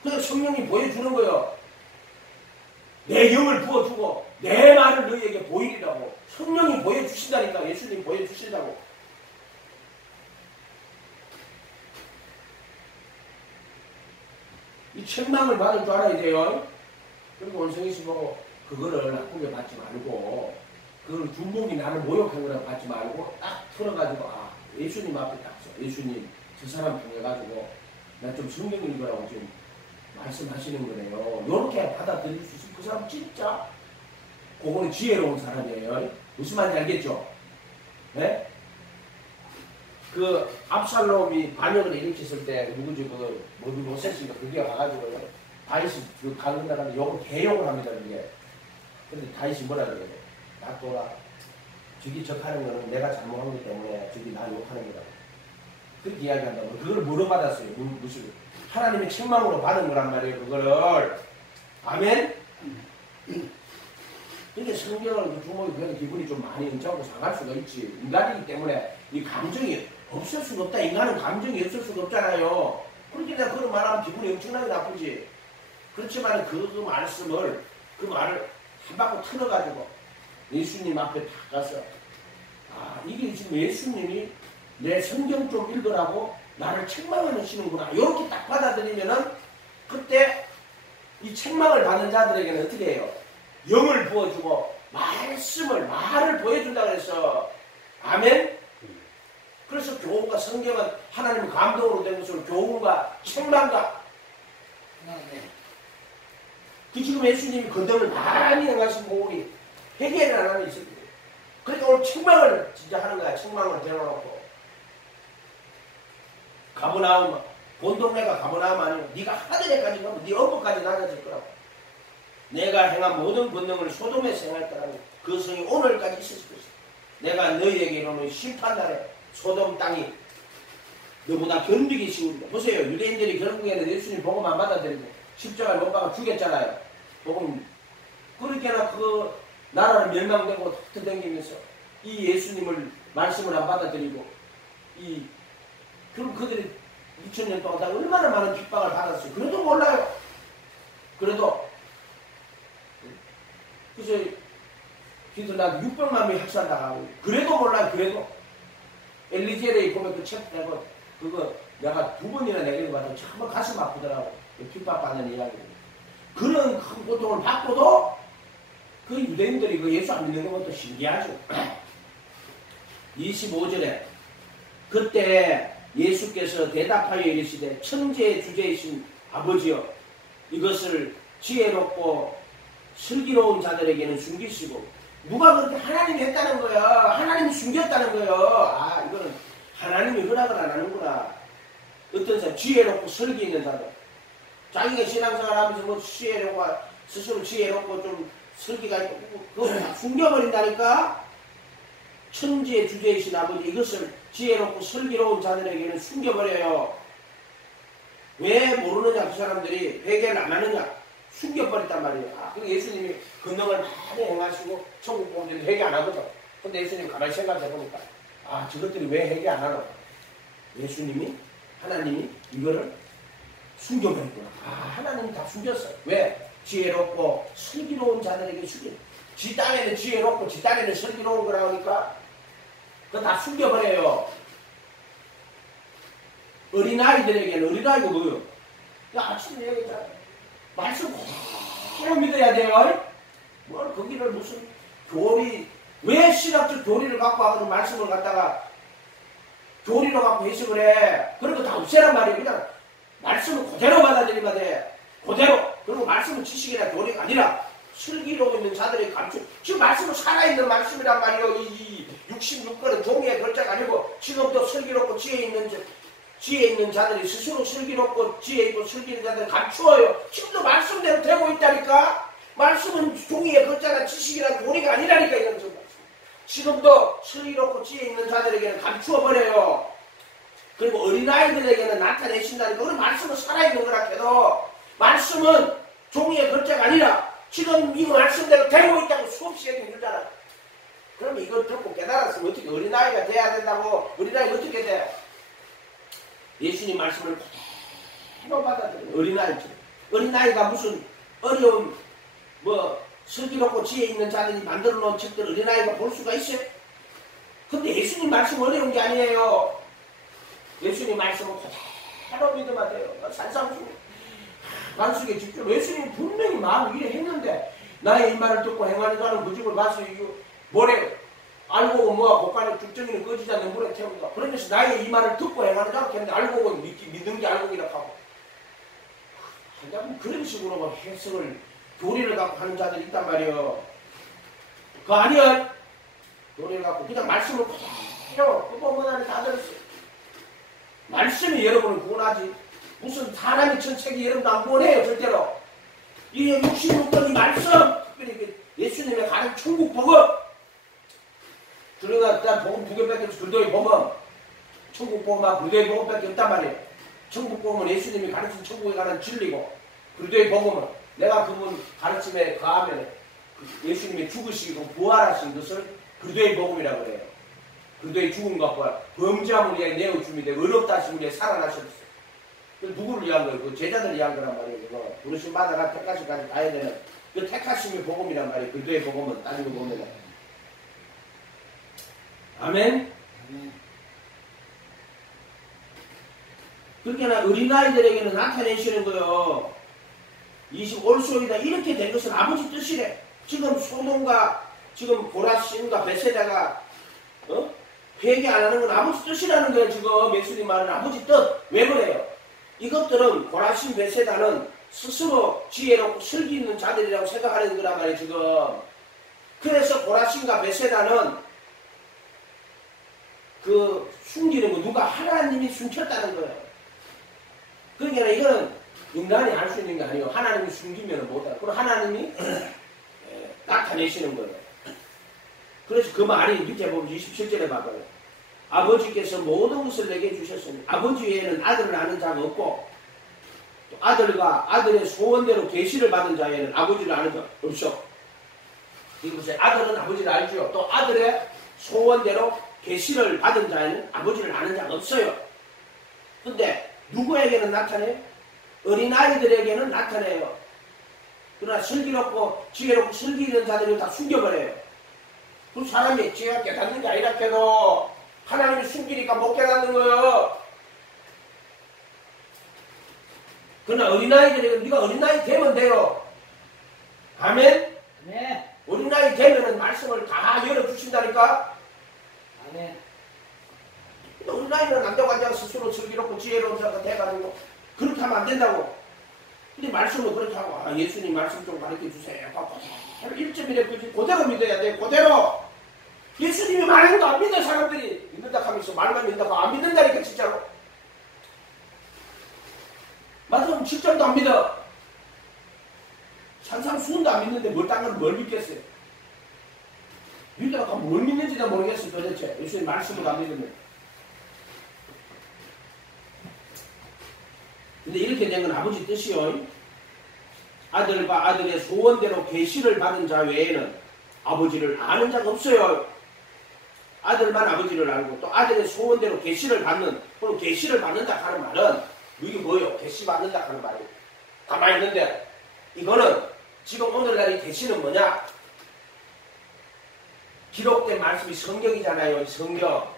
그냥 성령이 보여주는 거예요. 내 영을 부어주고 내 말을 너희에게 보이리라고. 성령이 보여주신다니까. 예수님이 보여주신다고. 이 책망을 받을 줄 알아야 돼요. 그리고 원성이씨 보고 그거를 나쁘게 받지 말고 그걸 중복이 나를 모욕한 거라고 받지 말고 딱 틀어가지고 아 예수님 앞에 딱 서. 예수님 저 사람 통해가지고 나 좀 성경 읽으라고 지금 말씀하시는 거네요. 요렇게 받아들일 수 있으면 그 사람 진짜 그거는 지혜로운 사람이에요. 무슨 말인지 알겠죠? 네? 그 압살롬이 반역을 일으켰을 때 누구지 그 뭐지 모세스가 그게 와가지고요. 다윗이 그 가는 나라는 욕을 개욕을 합니다. 그게. 근데 다윗이 뭐라 그래요? 놔둬라. 저기 적하는 거는 내가 잘못한 것 때문에 저기 나 욕하는 거라고. 그렇게 이야기한다고. 그걸 뭐로 받았어요? 무슨 하나님의 책망으로 받은 거란 말이에요. 그거를. 아멘? 이게 성경을 주목이 그냥 기분이 좀 많이 응차고 상할 수가 있지. 인간이기 때문에 이 감정이 없을 수가 없다. 인간은 감정이 없을 수가 없잖아요. 그렇게 내가 그런 말하면 기분이 엄청나게 나쁘지. 그렇지만 그 말씀을 그 말을 한 바퀴 틀어가지고 예수님 앞에 딱 가서 아 이게 지금 예수님이 내 성경 좀 읽으라고 나를 책망하시는구나. 이렇게 딱 받아들이면은 그때 이 책망을 받는 자들에게는 어떻게 해요? 영을 부어주고 말을 보여준다 그래서 아멘? 그래서 교훈과 성경은 하나님의 감동으로 된 것을 교훈과 책망과 그 지금 예수님이 건담을 많이 행하신 공이 회개를 안 하면 있을 거예요. 그러니까 오늘 책망을 진짜 하는 거야. 책망을 대놓고 가버나움 본 동네가 가버나움 아니고 네가 하늘에까지 가면 네 업무까지 낮아질 거라고. 내가 행한 모든 권능을 소돔에서 행할 거라고. 그 성이 오늘까지 있을 것이다. 내가 너희에게 이르는 심판날에 소돔 땅이 너보다 견디기 쉬운데. 보세요. 유대인들이 결국에는 예수님 복음만 받아들이고 십자가를 못 박아 죽였잖아요. 복음. 그러니까 그 나라를 멸망되고 흩어다니면서 이 예수님을 말씀을 안 받아들이고 그럼 그들이 2000년 동안 얼마나 많은 핍박을 받았어요. 그래도 몰라요. 그래도 그래서 히틀러한테 600만 명이 학살당하고 그래도 몰라요. 그래도 엘리제레이 보면 그 책 내고 그거 내가 2번이나 내기를 받아서 정말 가슴 아프더라고. 핍박받는 이야기. 그런 큰 고통을 받고도 그 유대인들이 그 예수 안 믿는 것도 신기하죠. 25절에 그때 예수께서 대답하여 이르시되 천지의 주제이신 아버지여 이것을 지혜롭고 슬기로운 자들에게는 숨기시고 누가 그렇게 하나님이 했다는 거야. 하나님이 숨겼다는 거야. 아 이거는 하나님이 허락을 안 하는구나. 어떤 사람 지혜롭고 슬기 있는 자들 자기가 신앙생활 하면서 뭐 지혜롭고 스스로 지혜롭고 좀 슬기가 있고 그거 다 숨겨버린다니까. 천지의 주제이신 아버지 이것을 지혜롭고 슬기로운 자들에게는 숨겨버려요. 왜 모르느냐. 그 사람들이 회개를 안 하느냐. 숨겨버렸단 말이에요. 아, 그리고 예수님이 권능을 많이 행하시고 천국 보는데 회개 안 하거든. 근데 예수님 가만히 생각해보니까 아 저것들이 왜 회개 안 하나. 예수님이 하나님이 이거를 숨겨버렸구나. 아 하나님이 다 숨겼어요. 왜? 지혜롭고 슬기로운 자들에게 숨겨. 지 땅에는 지혜롭고 지 땅에는 슬기로운 거라 하니까 그거 다 숨겨버려요. 어린아이들에게는 어린아이가 뭐예요? 아침에 얘기했잖아. 말씀 그대로 믿어야 돼요. 뭘 거기를 무슨 교리 왜 신학적 교리를 갖고 와서 말씀을 갖다가 교리로 갖고 해석을 해. 그런 거 다 없애란 말이에요. 그냥 말씀을 그대로 받아들이면 돼. 그대로. 그리고 말씀은 지식이나 교리가 아니라 슬기로고 있는 자들의 감출. 지금 말씀은 살아있는 말씀이란 말이에요. 이 66권은 종이의 글자가 아니고 지금도 슬기롭고 지혜 있는 자들이 스스로 슬기롭고 지혜 있고 슬기 있는 자들을 감추어요. 지금도 말씀대로 되고 있다니까. 말씀은 종이의 글자나 지식이나 교리가 아니라니까. 이런 점. 지금도 슬기롭고 지혜 있는 자들에게는 감추어버려요. 그리고 어린아이들에게는 나타내신다니까. 그런 말씀은 살아있는 거라 해도 말씀은 종이의 글자가 아니라 지금 이 말씀대로 되고 있다고 수없이 얘기해 주잖아. 그럼 이걸 듣고 깨달았으면 어떻게 어린아이가 돼야 된다고. 어린아이가 어떻게 돼? 예수님 말씀을 그대로 받아들이는 어린아이처럼. 어린아이가 무슨 어려운 슬기롭고 지혜 있는 자들이 만들어 놓은 책들 어린아이가 볼 수가 있어요? 근데 예수님 말씀 어려운 게 아니에요. 예수님 말씀은 그대로 믿으면 돼요. 산상수훈 반숙에 집중. 예수님이 분명히 마음을 이래 했는데 나의 이 말을 듣고 행하는 자는 그 집을 가서 모래 알고 뭐가 곡간에 죽정이는 꺼지지 않는 물에 태운다. 그러면서 나의 이 말을 듣고 행하는 자는 걔는 알고 보면 믿는 게 알고이라고 하고. 하여튼 그런 식으로 해석을 교리를 갖고 하는 자들이 있단 말이에요. 그거 아니야. 교리를 갖고 그냥 말씀을 그대로 그것만 안에 다 들었어요. 말씀이 여러분을 구원하지. 무슨 사람이 전책이 여러분도 안 구원해요. 절대로. 이 66권이 말씀. 예수님의 가는 천국 복음. 그러니까 일단 복음 두 개밖에 없어. 불도의 복음. 천국 복음하고 불도의 복음밖에 없단 말이에요. 천국 복음은 예수님이 가르친 천국에 가는 진리고, 불도의 복음은 내가 그분 가르침에 가하면 예수님이 죽으시고 부활하신 것을 불도의 복음이라고 해요. 불도의 죽음과 부활. 범죄함을 위해 내어줌이 되고 어렵다 하신 분이 살아나셨어요. 누구를 위한 거예요? 그 제자들을 위한 거란 말이에요. 그거. 부르심 받아가 택하심까지 가야 되는 그 택하심의 복음이란 말이에요. 불도의 복음은 따지고 보면. 아멘? 그러니까 어린아이들에게는 나타내시는 거요. 25올소이다 이렇게 된 것은 아버지 뜻이래. 지금 소돔과 지금 고라신과 베세다가 회개 안 하는 건 아버지 뜻이라는 거예요. 지금 예수님 말은 아버지 뜻. 왜 그래요? 이것들은 고라신 베세다는 스스로 지혜롭고 슬기 있는 자들이라고 생각하는 거란 말이에요. 지금. 그래서 고라신과 베세다는 그 숨기는 거 누가 하나님이 숨겼다는 거예요. 그러니까 이거는 인간이 알 수 있는 게 아니에요. 하나님이 숨기면 못해요. 그럼 하나님이 나타내시는 거예요. 그래서 그 말이 밑에 보면 27절에 봐봐요. 아버지께서 모든 것을 내게 주셨으니 아버지 외에는 아들을 아는 자가 없고 또 아들과 아들의 소원대로 계시를 받은 자에는 아버지를 아는 자 없어. 이거 보세요. 아들은 아버지를 알죠. 또 아들의 소원대로 계시를 받은 자에는 아버지를 아는 자가 없어요. 근데 누구에게는 나타내요? 어린아이들에게는 나타내요. 그러나 슬기롭고 지혜롭고 슬기 있는 자들은 다 숨겨버려요. 그 사람이 지혜가 깨닫는 게 아니라 해도 하나님이 숨기니까 못 깨닫는 거예요. 그러나 어린아이들에게는 네가 어린아이 되면 돼요. 아멘? 네. 어린아이 되면은 말씀을 다 열어주신다니까? 아멘. 어린아이는 안 되고 앉아서 스스로 슬기롭고 지혜로운 자가 돼가지고 그렇게 하면 안 된다고. 근데 말씀을 그렇게 하고 예수님 말씀 좀 가르쳐 주세요. 그대로 1.1에 그대로 믿어야 돼. 그대로. 예수님이 말하는 거 안 믿는 사람들이 믿는다 하면서 말만 믿는다고 안 믿는다니까 진짜로. 맞으면 7점도 안 믿어. 산상수훈도 안 믿는데 뭘 믿겠어요. 믿다가 뭘 믿는지도 모르겠어요. 도대체 예수님 말씀을 안 믿으면. 근데 이렇게 된 건 아버지 뜻이요. 아들과 아들의 소원대로 계시를 받은 자 외에는 아버지를 아는 자가 없어요. 아들만 아버지를 알고 또 아들의 소원대로 계시를 받는. 그럼 계시를 받는다 하는 말은 이게 뭐예요? 계시 받는다 하는 말이 가만히 있는데 이거는 지금 오늘날 이 계시는 뭐냐? 기록된 말씀이 성경이잖아요. 성경.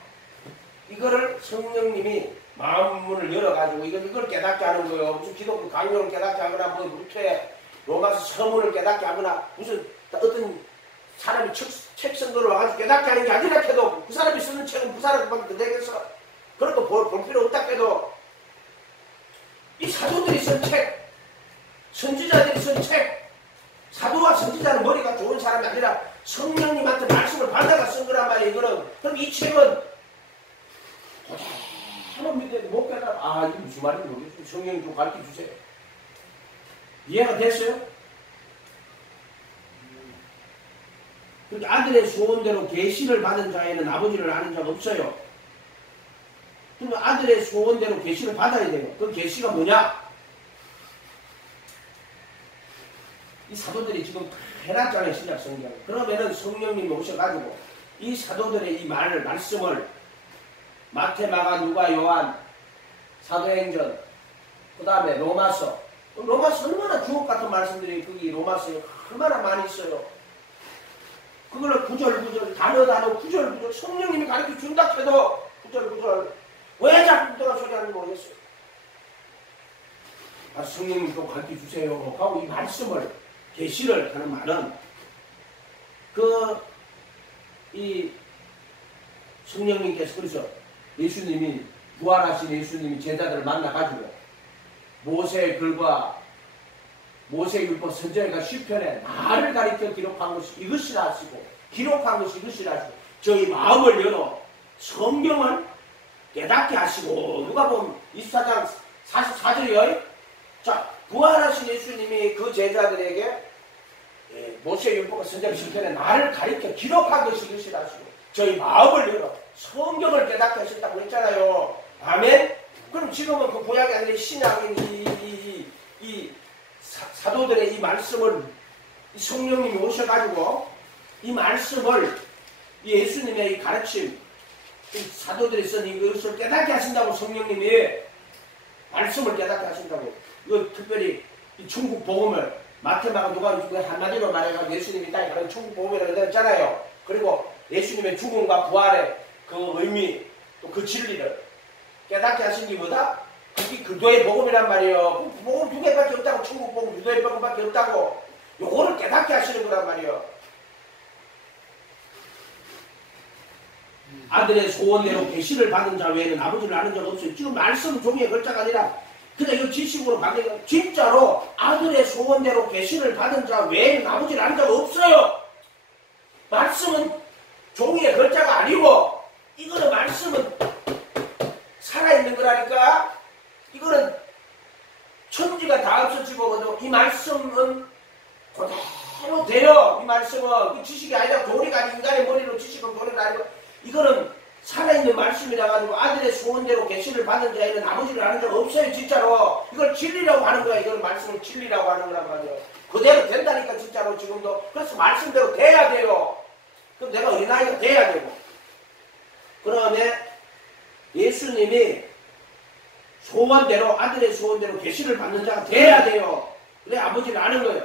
이거를 성령님이 마음문을 열어가지고 이걸 깨닫게 하는 거예요. 무슨 기독교 강요를 깨닫게 하거나 뭐 루터의 로마서 서문을 깨닫게 하거나 무슨 어떤 사람이 책 쓴 거를 와가지고 깨닫게 하는 게 아니라 해도 그 사람이 쓰는 책은 그 사람밖에 더 되겠어. 그런 거 볼 필요 없다 해도 이 사도들이 쓴 책, 선지자들이 쓴 책, 사도와 선지자는 머리가 좋은 사람이 아니라 성령님한테 말씀을 받아가 쓴 거란 말이에요. 이거는. 그럼 이 책은 그대로 믿어도 못 깨달아. 아, 이게 무슨 말인지 모르겠어요. 성령님 좀 가르쳐 주세요. 이해가 됐어요? 그러니까 아들의 소원대로 계시를 받은 자에는 아버지를 아는 자가 없어요. 그러면 아들의 소원대로 계시를 받아야 돼요. 그 계시가 뭐냐? 이 사도들이 지금 다 해놨잖아요. 신약 성경. 그러면은 성령님이 오셔가지고 이 사도들의 이 말씀을 마태, 마가, 누가, 요한, 사도행전, 그 다음에 로마서. 로마서 얼마나 주옥 같은 말씀들이 거기 로마서에 얼마나 많이 있어요. 그걸로 구절 단어 구절 성령님이 가르쳐 준다 해도 구절 왜 자꾸 그동안 소리 하는지 모르겠어요. 아, 성령님 좀 가르쳐 주세요 하고 이 말씀을 계시를 하는 말은 이 성령님께서 그래서 예수님이 부활하신 예수님이 제자들을 만나가지고 모세의 글과 모세율법 선지자가 시편에 나를 가리켜 기록한 것이 이것이라 하시고 기록한 것이 이것이라 하시고 저희 마음을 열어 성경을 깨닫게 하시고 누가 보면 24장 44절이요. 자, 부활하신 예수님이 그 제자들에게 모세율법과 선지자 시편에 나를 가리켜 기록한 것이 이것이라 하시고 저희 마음을 열어 성경을 깨닫게 하셨다고 했잖아요. 아멘? 그럼 지금은 그 구약이 아니라 신약인 이 사도들의 이 말씀을 성령님이 오셔가지고 이 말씀을 이 예수님의 이 가르침 사도들이 쓴 이것을 깨닫게 하신다고 성령님이 말씀을 깨닫게 하신다고. 이거 특별히 이 천국 복음을 마태마가 누가 한마디로 말해가지고 예수님이 땅에 가는 천국 복음이라고 했잖아요. 그리고 예수님의 죽음과 부활의 그 의미 또 그 진리를 깨닫게 하신 게 뭐다? 그게 그도의 복음이란 말이에요. 그 복음 두 개밖에 없다고. 천국 복음 그도의 복음밖에 없다고. 요거를 깨닫게 하시는 거란 말이에요. 아들의 소원대로 계시를 받은 자 외에는 아버지를 아는 자가 없어요. 지금 말씀 종이의 글자가 아니라 그냥 이거 지식으로 받는 진짜로 아들의 소원대로 계시를 받은 자 외에는 아버지를 아는 자가 없어요. 말씀은 종이의 글자가 아니고 이거는 말씀은 살아있는 거라니까. 이거는 천지가 다 없어지고 이 말씀은 그대로 돼요. 이 말씀은 그 지식이 아니라 도리가 아니고 인간의 머리로 지식은 도리가 아니고 이거는 살아있는 말씀이라 가지고 아들의 소원대로 계시를 받은 자에는 아버지를 아는 자가 없어요. 진짜로 이걸 진리라고 하는 거야. 이걸 말씀을 진리라고 하는 거란 말이에요. 그대로 된다니까 진짜로 지금도. 그래서 말씀대로 돼야 돼요. 그럼 내가 어린아이가 돼야 되고. 그다음에 예수님이 소원대로 아들의 소원대로 계시를 받는 자가 돼야 돼요. 그래 아버지를 아는 거예요.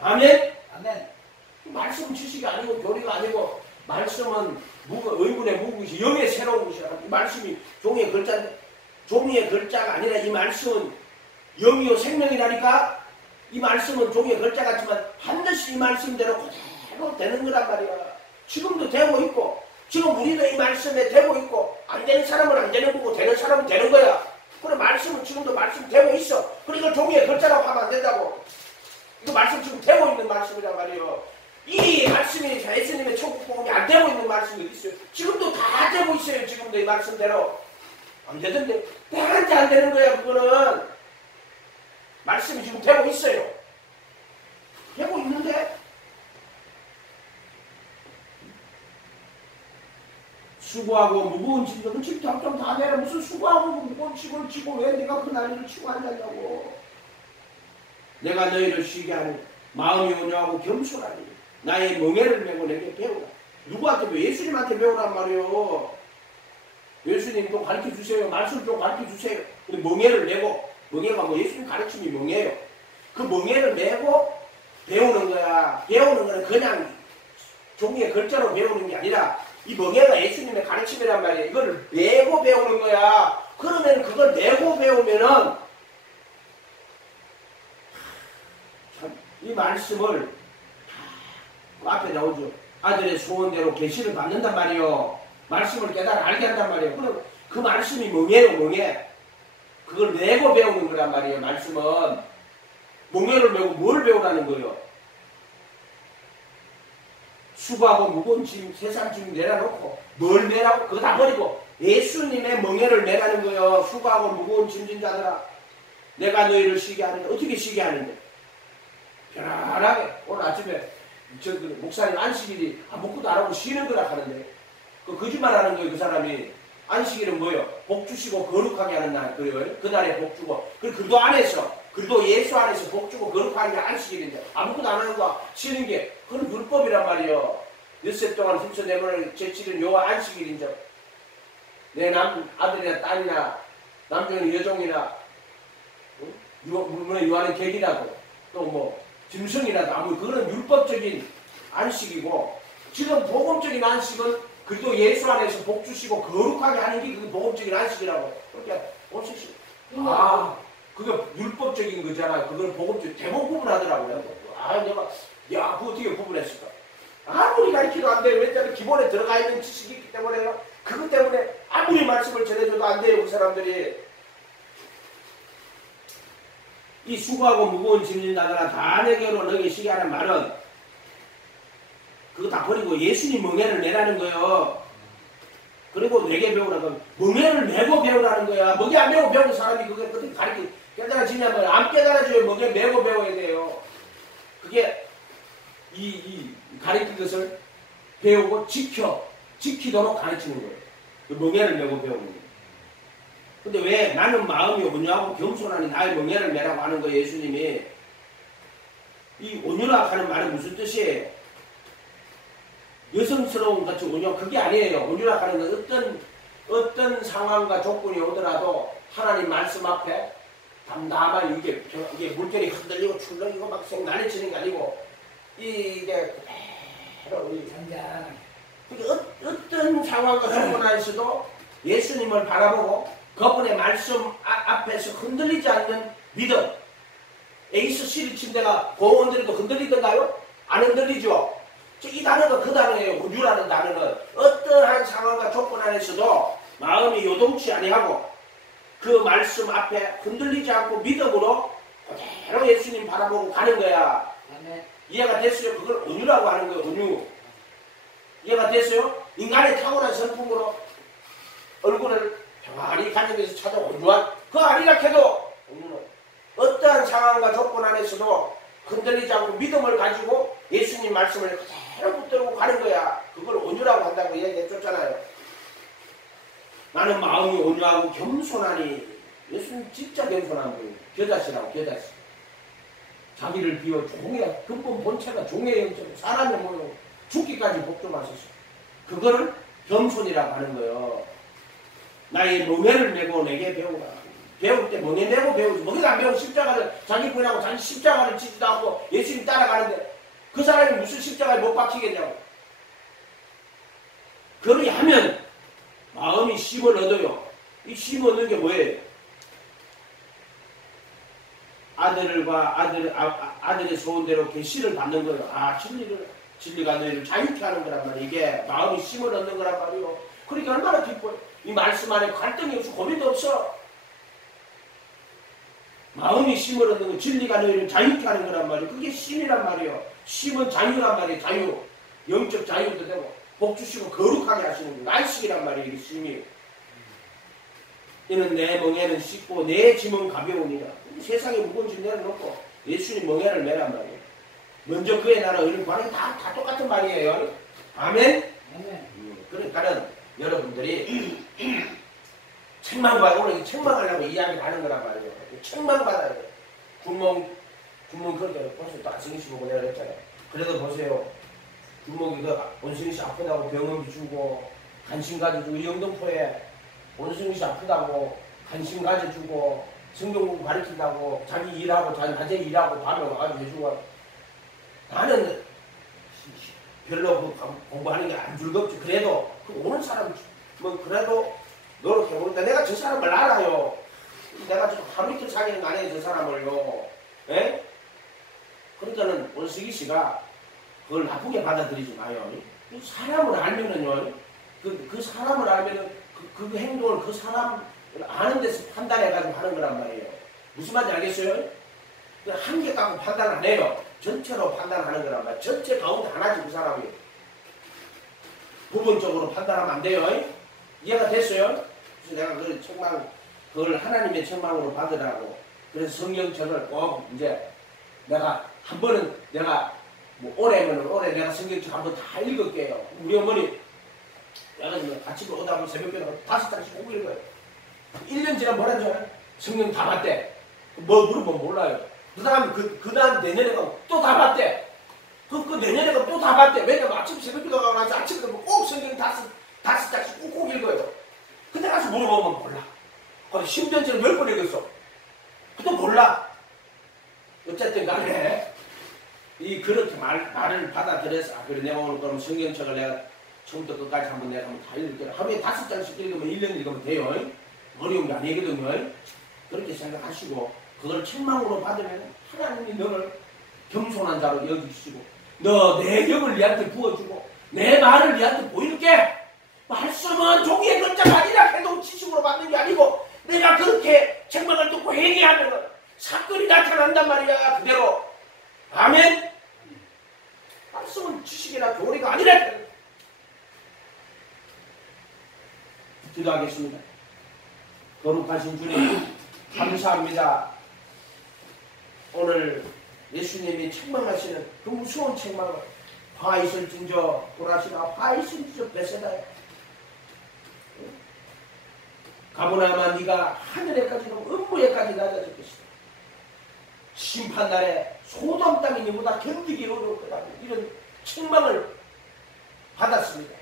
아멘? 아멘. 말씀은 지식이 아니고 교리가 아니고 말씀은 의문의 무구이시 영의 새로운 것이라. 이 말씀이 종이의 글자가 아니라 이 말씀은 영이요 생명이라니까. 이 말씀은 종이의 글자 같지만 반드시 이 말씀대로 그대로 되는 거란 말이야. 지금도 되고 있고 지금 우리도 이 말씀에 되고 있고 안 되는 사람은 안 되는 거고 되는 사람은 되는 거야. 그럼 말씀은 지금도 말씀 되고 있어. 그리고 종이의 글자라고 하면 안 된다고. 이거 말씀 지금 되고 있는 말씀이란 말이에요. 이 말씀이 예수님의 천국 복음이 안 되고 있는 말씀이 어디 있어요? 지금도 다 되고 있어요. 지금도 이 말씀대로. 안 되던데 내한테 안 되는 거야. 그거는 말씀이 지금 되고 있어요. 되고 있는데 수고하고 무거운 짐을 집 당장 다 내라. 무슨 수고하고 무거운 짐을 지고 왜 내가 그 난리를 치고 앉았냐고. 내가 너희를 쉬게 하니 마음이 온유하고 겸손하니 나의 멍에를 메고 내게 배우라. 누구한테 배워? 예수님한테 배우란 말이에요. 예수님 좀 가르쳐 주세요. 말씀 좀 가르쳐 주세요. 근데 멍에를 메고, 멍에가 뭐 예수님 가르침이 멍에예요. 그 멍에를 메고 배우는 거야. 배우는 거는 그냥 종이의 글자로 배우는 게 아니라 이 멍에가 예수님의 가르침이란 말이에요. 이걸 메고 배우는 거야. 그러면 그걸 메고 배우면은 이 말씀을 앞에 나오죠. 아들의 소원대로 계시를 받는단 말이요. 말씀을 깨달아 알게 한단 말이에요. 그럼 그 말씀이 멍해요, 멍해. 그걸 메고 배우는 거란 말이에요. 말씀은 멍해를 메고 뭘 배우라는 거예요? 수고하고 무거운 짐, 세상 짐 내려놓고 뭘 메라고? 그거 다 버리고 예수님의 멍해를 메라는 거예요. 수고하고 무거운 짐진 자들아 내가 너희를 쉬게 하는데 어떻게 쉬게 하는데? 편안하게 오늘 아침에 그 목사님 안식일이 아무것도 안 하고 쉬는 거라 하는데 그 거짓말하는 거예요. 그 사람이 안식일은 뭐예요? 복 주시고 거룩하게 하는 날 그래요. 그날에 복 주고 그리도 안에서 그리도 예수 안에서 복 주고 거룩하는 게 안식일인데 아무것도 안 하는 거 쉬는 게 그건 율법이란 말이에요. 엿새 동안 힘써 내문을 제치는 요와 안식일인 내 아들이나 딸이나 남종이나 여종이나 물론 요한은 객이라도 또 뭐 짐승이라도 아무 그거는 율법적인 안식이고 지금 복음적인 안식은 그리도 예수 안에서 복 주시고 거룩하게 하는 게 그게 복음적인 안식이라고 그렇게 보시죠. 아 그게 율법적인 거잖아요. 그걸 복음적 대부분 구분하더라고요. 아 내가 야 그거 어떻게 구분했을까? 아무리 가르쳐도 안 돼요. 왜냐하면 기본에 들어가 있는 지식이 있기 때문에요. 그것 때문에 아무리 말씀을 전해줘도 안 돼요. 그 사람들이. 이 수고하고 무거운 짐진 자들아 다 내게로 너희 쉬게 하는 말은 그거 다 버리고 예수님 멍에를 내라는 거예요. 그리고 내게 배우라고 멍에를 메고 배우라는 거야. 멍에 안 메고 배우는 사람이 그게 어떻게 가르치 깨달아지냐면 안 깨달아져요. 멍에 메고 배워야 돼요. 그게 이 가르친 것을 배우고 지키도록 가르치는 거예요. 그 멍에를 메고 배우는 거예요. 근데 왜 나는 마음이 온유하고 겸손하니 나의 멍에를 메라고 하는 거예요. 예수님이. 이 온유라 하는 말은 무슨 뜻이에요? 여성스러운 같이 온유 그게 아니에요. 온유라 하는 건 어떤 상황과 조건이 오더라도 하나님 말씀 앞에 담담한 이게 물결이 흔들리고 출렁이고 막 난리치는 게 아니고 이게 그대로 어떤 상황과 조건 안에서도 예수님을 바라보고 그분의 말씀 앞에서 흔들리지 않는 믿음. 에이스 시리 침대가 고온들에도 흔들리던가요? 안 흔들리죠? 이 단어가 그 단어예요. 온유라는 단어는 어떠한 상황과 조건 안에서도 마음이 요동치 아니하고 그 말씀 앞에 흔들리지 않고 믿음으로 그대로 예수님 바라보고 가는 거야. 이해가 됐어요? 그걸 온유라고 하는 거예요. 온유. 이해가 됐어요? 인간의 타고난 성품으로 얼굴을 평안히 가정에서 찾아온 온유한 그 아니라 해도 온유는 어떠한 상황과 조건 안에서도 흔들리지 않고 믿음을 가지고 예수님 말씀을 그대로 붙들고 가는 거야. 그걸 온유라고 한다고 얘기해줬잖아요. 나는 마음이 온유하고 겸손하니 예수님 진짜 겸손한 거예요. 겨자씨라고 겨자씨. 자기를 비워 종의 근본 본체가 종의 영적 사람의 모형 죽기까지 복종하셨어. 그거를 겸손이라고 하는 거예요. 나의 멍에를 메고 내게 배우라. 배울 때 멍에 메고 배우지. 멍에가 안 배우고 십자가를 자기 부인하고 자기 십자가를 지지도 않고 예수님 따라가는데 그 사람이 무슨 십자가에 못 박히겠냐고. 그러니 하면 마음이 쉼을 얻어요. 이 쉼을 얻는 게 뭐예요? 아들의 소원대로 계시를 받는 거예요. 아 진리가 너희를 자유케 하는 거란 말이에요. 이게 마음이 쉼을 얻는 거란 말이에요. 그러니까 얼마나 기뻐요. 이 말씀 안에 갈등이 없어 고민도 없어. 마음이 쉼을 얻는 거 진리가 너희를 자유케 하는 거란 말이에요. 그게 쉼이란 말이에요. 쉼은 자유란 말이에요. 자유. 영적 자유도 되고 복 주시고 거룩하게 하시는 거. 안식이란 말이에요. 이게 쉼이. 이는 내 멍에는 씻고 내 짐은 가벼우니라. 세상에 무거운 짐 내려놓고 예수님 멍에를 메란 말이에요. 먼저 그의 나라 의를 구하는 다 똑같은 말이에요. 아멘? 그러니까는 여러분들이 책망받아 오늘 책망하려고 이야기를 하는 거란 말이에요. 책망받아야 돼요. 군몽 그렇게 벌써 또 안승희씨 보고 내가 그랬잖아요. 그래도 보세요. 군몽이 그 원승희씨 아프다고 병원비 주고 관심 가져주고 영등포에 원승희씨 아프다고 관심 가져주고 성경 공부 가르친다고 자기 일하고 자기 낮에 일하고 밤에 와가지고 해주고 나는 별로 공부하는 게 안 즐겁지. 그래도 그 오는 사람 뭐 그래도 노력해보니까 내가 저 사람을 알아요. 내가 좀 하루 이틀 사귀는 거 아니에요. 저 사람을요. 에? 그러니까는 원석이 씨가 그걸 나쁘게 받아들이지 마요. 사람을 알면은요. 그 사람을 알면은 그 행동을 그 사람을 아는 데서 판단해가지고 하는 거란 말이에요. 무슨 말인지 알겠어요? 한 개 갖고 판단 안 해요. 전체로 판단하는 거란 말이에요. 전체 가운데 하나지 그 사람이. 부분적으로 판단하면 안 돼요. 이해가 됐어요? 그래서 내가 그 책망, 그걸 하나님의 책망으로 받으라고. 그래서 성경책을 꼭 이제 내가 한 번은 내가 뭐 올해면 올해 내가 성경책 한번 다 읽을게요. 우리 어머니 내가 같이 오다 보면 새벽에 5장씩 꼭 읽어요. 1년 지나면 뭐라 하잖아요. 성경 다 봤대. 뭐 물어보면 몰라요. 그 다음 내년에 가면 또 다 봤대. 그 내년에 가면 또 다 봤대. 왜냐면 아침 새벽에 가고 나서 아침에 가면 꼭 성경 5장씩 꼭 읽어요. 근데 가서 물어보면 몰라. 그럼 10년 전에 몇 번 읽었어. 그것도 몰라. 어쨌든 간에 그렇게 말을 받아들여서 그래 내가 오늘 그럼 성경책을 내가 처음부터 끝까지 한번 내가 한번 다 읽을게요. 하루에 5장씩 읽으면 1년 읽으면 돼요. 어려운 게 아니거든요. 그렇게 생각하시고 그걸 책망으로 받으면 하나님이 너를 겸손한 자로 여기시고 너 내 격을 니한테 부어주고 내 말을 니한테 보일게. 말씀은 종이의 글자가 아니라 해동 지식으로 받는 게 아니고 내가 그렇게 책망을 듣고 회개하면 사건이 나타난단 말이야. 그대로. 아멘. 말씀은 지식이나 교리가 아니라. 기도하겠습니다. 거룩하신 주님 감사합니다. 오늘 예수님이 책망하시는 그 무서운 책망을 화 있을진저 보라시나 화 있을진저 베세다야. 가보나마 네가 하늘에까지 음부에까지 낮아질 것이다. 심판날에 소돔 땅이 니보다 견디기 어려울 거다. 이런 책망을 받았습니다.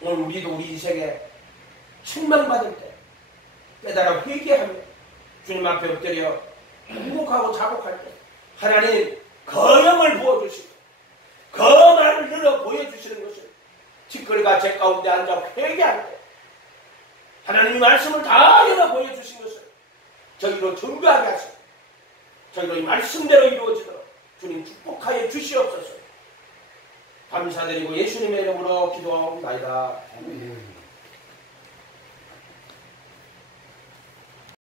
오늘 우리도 우리 인생에 책망받을 때 깨달아 회개하며 주님 앞에 엎드려 행복하고 자복할 때 하나님 그 영을 부어주시고 그 말을 열어 보여주시는 것을 티끌이가 제 가운데 앉아 회개할 때 하나님의 말씀을 다 열어 보여주신 것을 저희로 증거하게 하시고 저희로 이 말씀대로 이루어지도록 주님 축복하여 주시옵소서. 감사드리고 예수님의 이름으로 기도하옵나이다. 아멘.